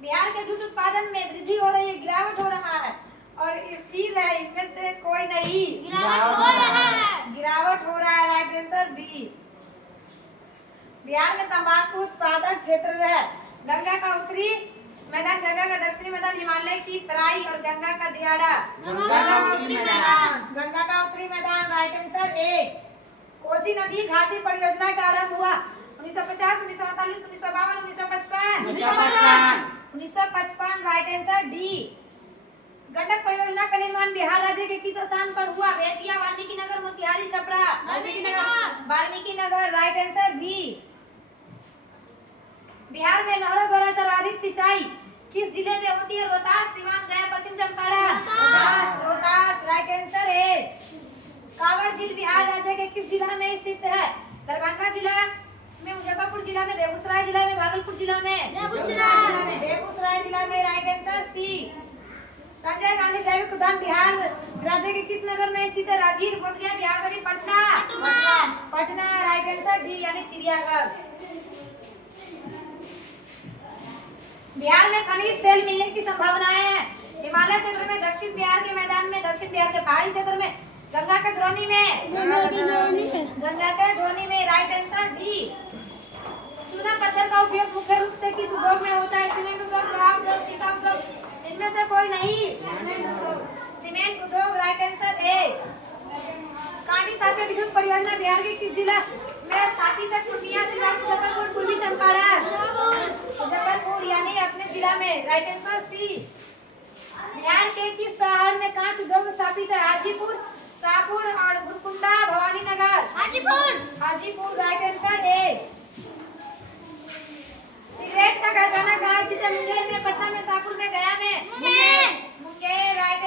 Bihar के जूट उत्पादन में वृद्धि हो रही है, गिरावट हो रहा है और स्थिर है? इनमें से कोई नहीं। गिरावट हो रहा है। Right answer B. बिहार में तंबाकू उत्पादक क्षेत्र है। गंगा का उत्तरी मैदान, गंगा का दक्षिणी मैदान, हिमालय की तराई और गंगा का दियारा। गंगा का उत्तरी मैदान। Right answer A. कोसी नदी घाटी परियोजना का आरंभ हुआ 1950, 1948, 1952, 1955। 1955। Right answer D. गंडक परियोजना का निर्माण बिहार राज्य के किस स्थान पर हुआ? Bettiah, Valmiki Nagar, Motihari, Chhapra. Valmiki Nagar. Right answer B. Bihar में नहरों द्वारा सर्वाधिक सिंचाई किस जिले में होती है? Rohtas, Siwan, Gaya, Paschim Champaran. Rohtas. Right answer A. Kanwar झील बिहार राज्य के किस जिला में स्थित है? दरभंगा जिला में, मुजफ्फरपुर जिला में, बेगूसराय जिला में, भागलपुर जिला में। बेगूसराय जिला में। Right answer C. Sanjay Gandhi जैविक उद्यान बिहार राज्य के किस नगर में स्थित है? Rajgir, Bodh Gaya, Bihar Sharif, Patna. Right answer D यानी चिड़ियाघर। बिहार में खनिज तेल मिलने की संभावनाएं हैं। हिमालय क्षेत्र में, दक्षिण बिहार के मैदान में, दक्षिण बिहार के पहाड़ी क्षेत्र में, गंगा के द्रोणी में। गंगा के द्रोणी में। Right answer D. चूना पत्थर का उपयोग मुख्य रूप से किस उद्योग में होता है? सीमेंट उद्योग, लोहा उद्योग, शीशा उद्योग। इनमें से कोई नहीं। सीमेंट उद्योग। राइट आंसर ए। कांडी तापीय विद्युत परियोजना बिहार के किस जिला में स्थापित है? पूर्णिया जिला, मुजफ्फरपुर, पूर्वी चंपारण। मुजफ्फरपुर यानी अपने जिला में। राइट आंसर सी। बिहार के किस शहर में कांच उद्योग स्थापित है? हाजीपुर, शाहपुर और Gurkunda, Bhawaninagar. Hajipur. Right answer A. Cigarette का कारखाना कहाँ स्थित है? मुंगेर में, पटना में, शाहपुर में, गया में। मुंगेर। राइट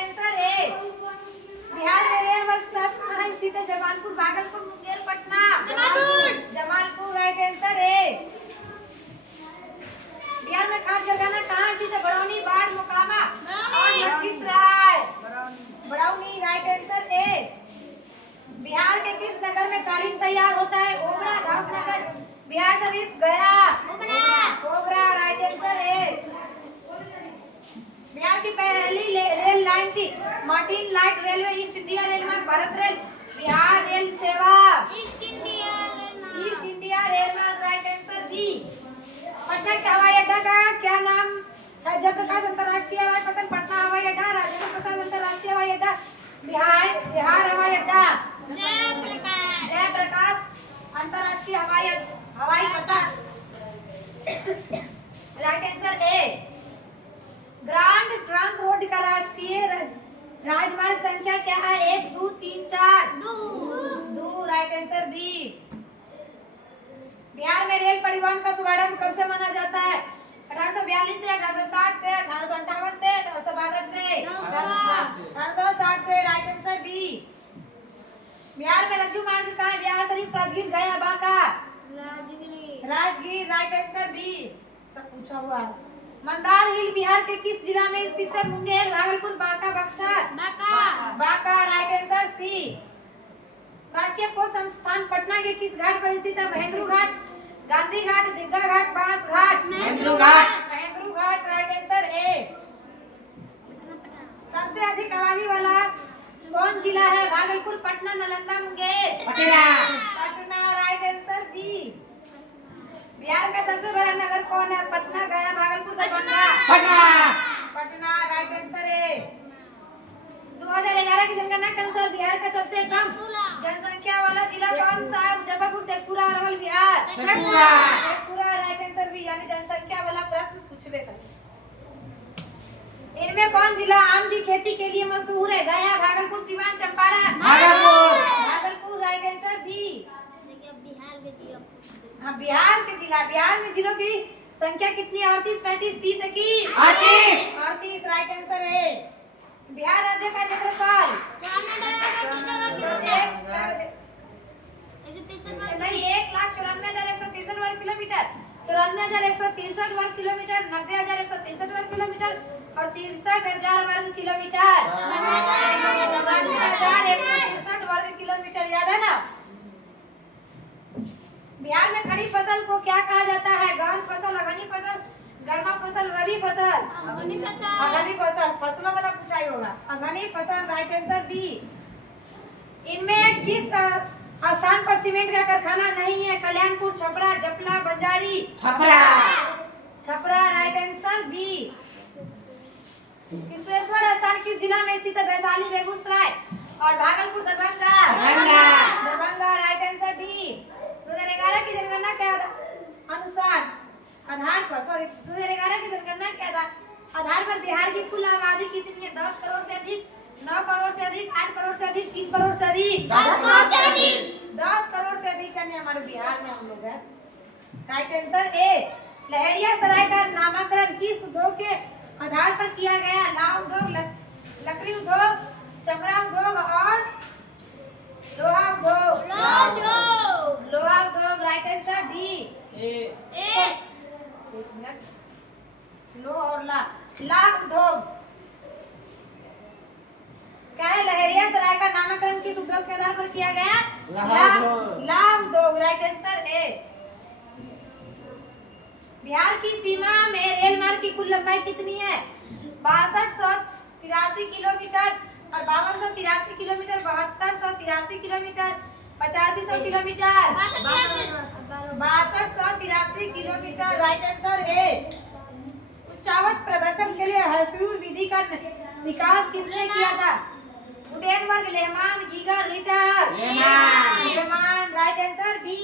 बिहार के किस नगर में कालीन तैयार होता है? ओबरा, धामनगर, बिहार शरीफ, गया, ओबरा राइट आंसर है। बिहार की पहली रेल लाइन थी Martin light railway, east India rail मार्ग, भारत रेल, बिहार रेल सेवा, ईस्ट इंडिया रेल मार्ग राइट आंसर बी। पटना के हवाई अड्डा का क्या नाम है? जयप्रकाश अंतरराष्ट्रीय हवाई पट्टन, पटना हवाई अड्डा, राजेंद्र प्रसाद अंतरराष्ट्रीय हवाई अड्डा, बिहार हवाई अड्डा, जयप्रकाश अंतरराष्ट्रीय हवाई पट्टन राइट आंसर ए। ग्रांड ट्रंक रोड का राष्ट्रीय राजमार्ग संख्या क्या है? 1 2 3 4 2 राइट आंसर बी। बिहार में रेल परिवहन का शुभारंभ कब से माना जाता है? 1842 से, 1860 से, 1858 से, 1862 से, 1860 से राइट आंसर बी। बिहार में रज्जू मार्ग कहाँ है? Bihar Sharif, Rajgir, Gaya, Banka, Rajgir right answer B. सब पूछा हुआ है। मंदार हिल बिहार के किस जिला में स्थित है? Munger, Bhagalpur, Banka, Buxar, Banka right answer C. राष्ट्रीय खोज संस्थान पटना के किस घाट पर स्थित है? महेंद्रू घाट, गांधी घाट, दीघा घाट, बांस घाट, महेंद्रू घाट राइट आंसर ए। सबसे अधिक आबादी वाला कौन जिला है? Bhagalpur, Patna, Nalanda, Munger, Patna right answer B. Bihar का सबसे बड़ा नगर कौन है? पटना, गया, भागलपुर, दरभंगा, पटना राइट आंसर है। 2011 की जनगणना के अनुसार बिहार का सबसे कम जनसंख्या वाला जिला कौन सा है? मुजफ्फरपुर, शेखपुरा, अरवल, बिहार, शेखपुरा राइट आंसर भी, यानी जनसंख्या वाला प्रश्न पूछबे करे। इनमें कौन जिला आम की खेती के लिए मशहूर है? Gaya, Bhagalpur, Siwan, Champaran, Bhagalpur right answer B. हाँ, बिहार के जिला, बिहार में जिलों की संख्या कितनी है? 38, 35, 30, 21, 38 राइट आंसर है। बिहार राज्य का क्षेत्रफल नहीं 1,94,163 वर्ग किलोमीटर, 94,163 वर्ग किलोमीटर, 90,163 वर्ग किलोमीटर और 63,000 वर्ग किलोमीटर, 90,163 वर्ग किलोमीटर, याद है ना। बिहार में खरीफ फसल को क्या कहा जाता है? गहन फसल, अगनी फसल, गर्मा फसल, रबी फसल, अगनी फसल, फसलों का पूछा ही होगा, अगनी फसल राइट आंसर बी। इनमें किस स्थान पर सीमेंट का कारखाना नहीं है? Kalyanpur, Chhapra, Japla, Banjari, Chhapra right answer B. Kusheshwar Sthan किस जिला में स्थित है? वैशाली, बेगूसराय और Bhagalpur, Darbhanga right answer D. 2011 की जनगणना के आधार पर बिहार की कुल आबादी कितनी है? 10 करोड़ से अधिक, 9 करोड़ से अधिक, 8 करोड़ से अधिक, 3 करोड़ से अधिक, 10 करोड़ से अधिक करने हमारे बिहार में हम लोग हैं। Right answer A. Laheria Sarai का नामकरण किस उद्योग के आधार पर किया गया? लाह उद्योग, लकड़ी उद्योग, चमड़ा उद्योग और लोहा उद्योग राइट आंसर डी। लो और ला उद्योग क्या है? लहेरिया सराय का नामकरण किस उद्योग के आधार पर किया गया? ला उद्योग राइट आंसर ए। बिहार की सीमा में रेल मार्ग की कुल लंबाई कितनी है? 6283 किलोमीटर और 5283 kilometre, 7283 kilometre, 8500 kilometre, 6283 kilometre right answer है। उच्चावच प्रदर्शन के लिए हसूर विधि का विकास किसने किया था? Gutenberg, Lehmann, Geiger, Richter, Lehmann right answer B.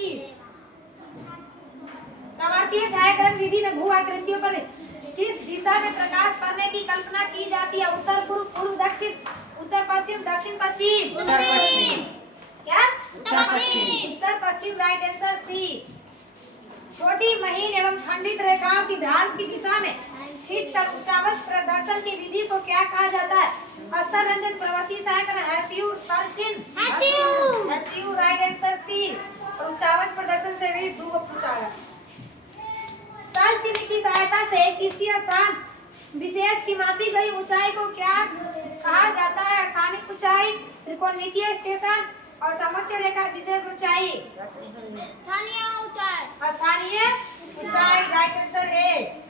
प्रवर्तीय छायाग्रहण विधि में भू आकृतियों पर किस दिशा में प्रकाश पड़ने की कल्पना की जाती है? उत्तर पूर्व, पूर्व दक्षिण, उत्तर पश्चिम, दक्षिण पश्चिम, क्या? उत्तर पश्चिम राइट आंसर सी। छोटी, महीन एवं खंडित रेखाओं की ढाल की दिशा में खींचकर उच्चावच प्रदर्शन की विधि को क्या कहा जाता है? अस्तर रंजन, प्रवर्तीय छायाग्रहण, हैस्यू, तलचिन्ह, हैस्यू राइट आंसर सी। और उच्चावच प्रदर्शन से भी दो को पूछा है। तल चिन्ह की सहायता से किसी स्थान विशेष की मापी गई ऊंचाई को क्या कहा जाता है? स्थानिक ऊंचाई, त्रिकोणमितीय स्टेशन, और समोच्च रेखा विशेष ऊंचाई। स्थानीय ऊंचाई। स्थानीय ऊंचाई, राइट आंसर ए।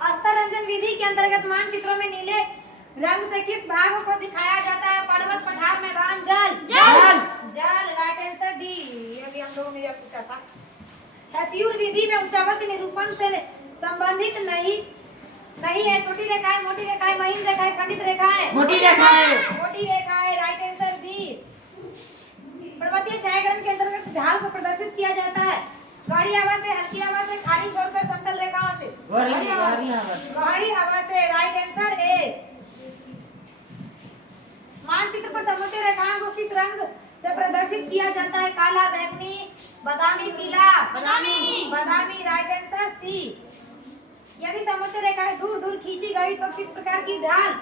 अस्तर रंजन विधि के अंतर्गत मानचित्रों में नीले रंग से किस भाग को दिखाया जाता है? पर्वत, पठार, मैदान, जल। जल। जल, राइट आंसर डी। ये भी हम लोगों ने पूछा था। हेसियूर विधि में उच्चावच निरूपण से संबंधित नहीं है। छोटी रेखाएं, मोटी रेखाएं, महीन रेखाएं, खंडित रेखाएं। मोटी रेखाएं। मोटी रेखाएं, राइट आंसर बी। पर्वतीय छायाग्रहण के अंतर्गत ढाल को प्रदर्शित किया जाता है गाढ़ी हवा से, हल्की हवा से, खाली छोड़कर समतल रेखाओं से। गाढ़ी हवा से, राइट आंसर ए। मानचित्र पर समोच्च रेखाओं को किस रंग से प्रदर्शित किया जाता है? काला, बैंगनी, बादामी, पीला। बादामी, राइट आंसर सी। यदि समोच्च रेखाएं दूर दूर खींची गई तो किस प्रकार की ढाल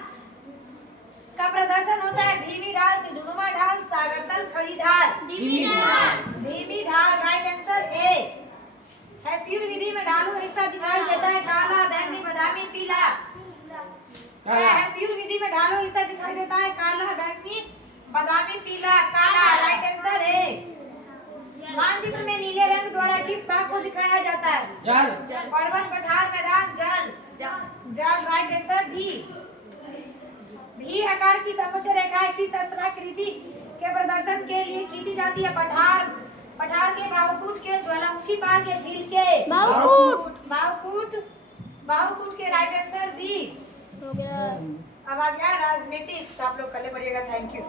का प्रदर्शन होता है? धीमी ढाल, सिंधुनुमा ढाल, सागरतल, खड़ी ढाल। धीमी ढाल, राइट आंसर ए। हेसियूर विधि में ढालू हिस्सा दिखाई देता है काला, बैंगनी, बादामी, पीला। हेसियूर विधि में ढालू हिस्सा दिखाई देता है काला, बैंगनी, बादामी, पीला। काला, राइट आंसर ए। मानचित्र में नीले रंग द्वारा किस भाग को दिखाया जाता है? जल। पर्वत, पठार, मैदान, जल। जल, राइट आंसर डी। भी आकार की समोच्च रेखाएं किस अस्त्राकृति के प्रदर्शन के लिए खींची जाती है? पठार के, बाहुकूट के, ज्वालामुखी पहाड़ के, झील के। बाहुकूट के, राइट आंसर बी। हो गया। अब आ गया राजनीति, तो आप लोग कर ले पड़िएगा। Thank you.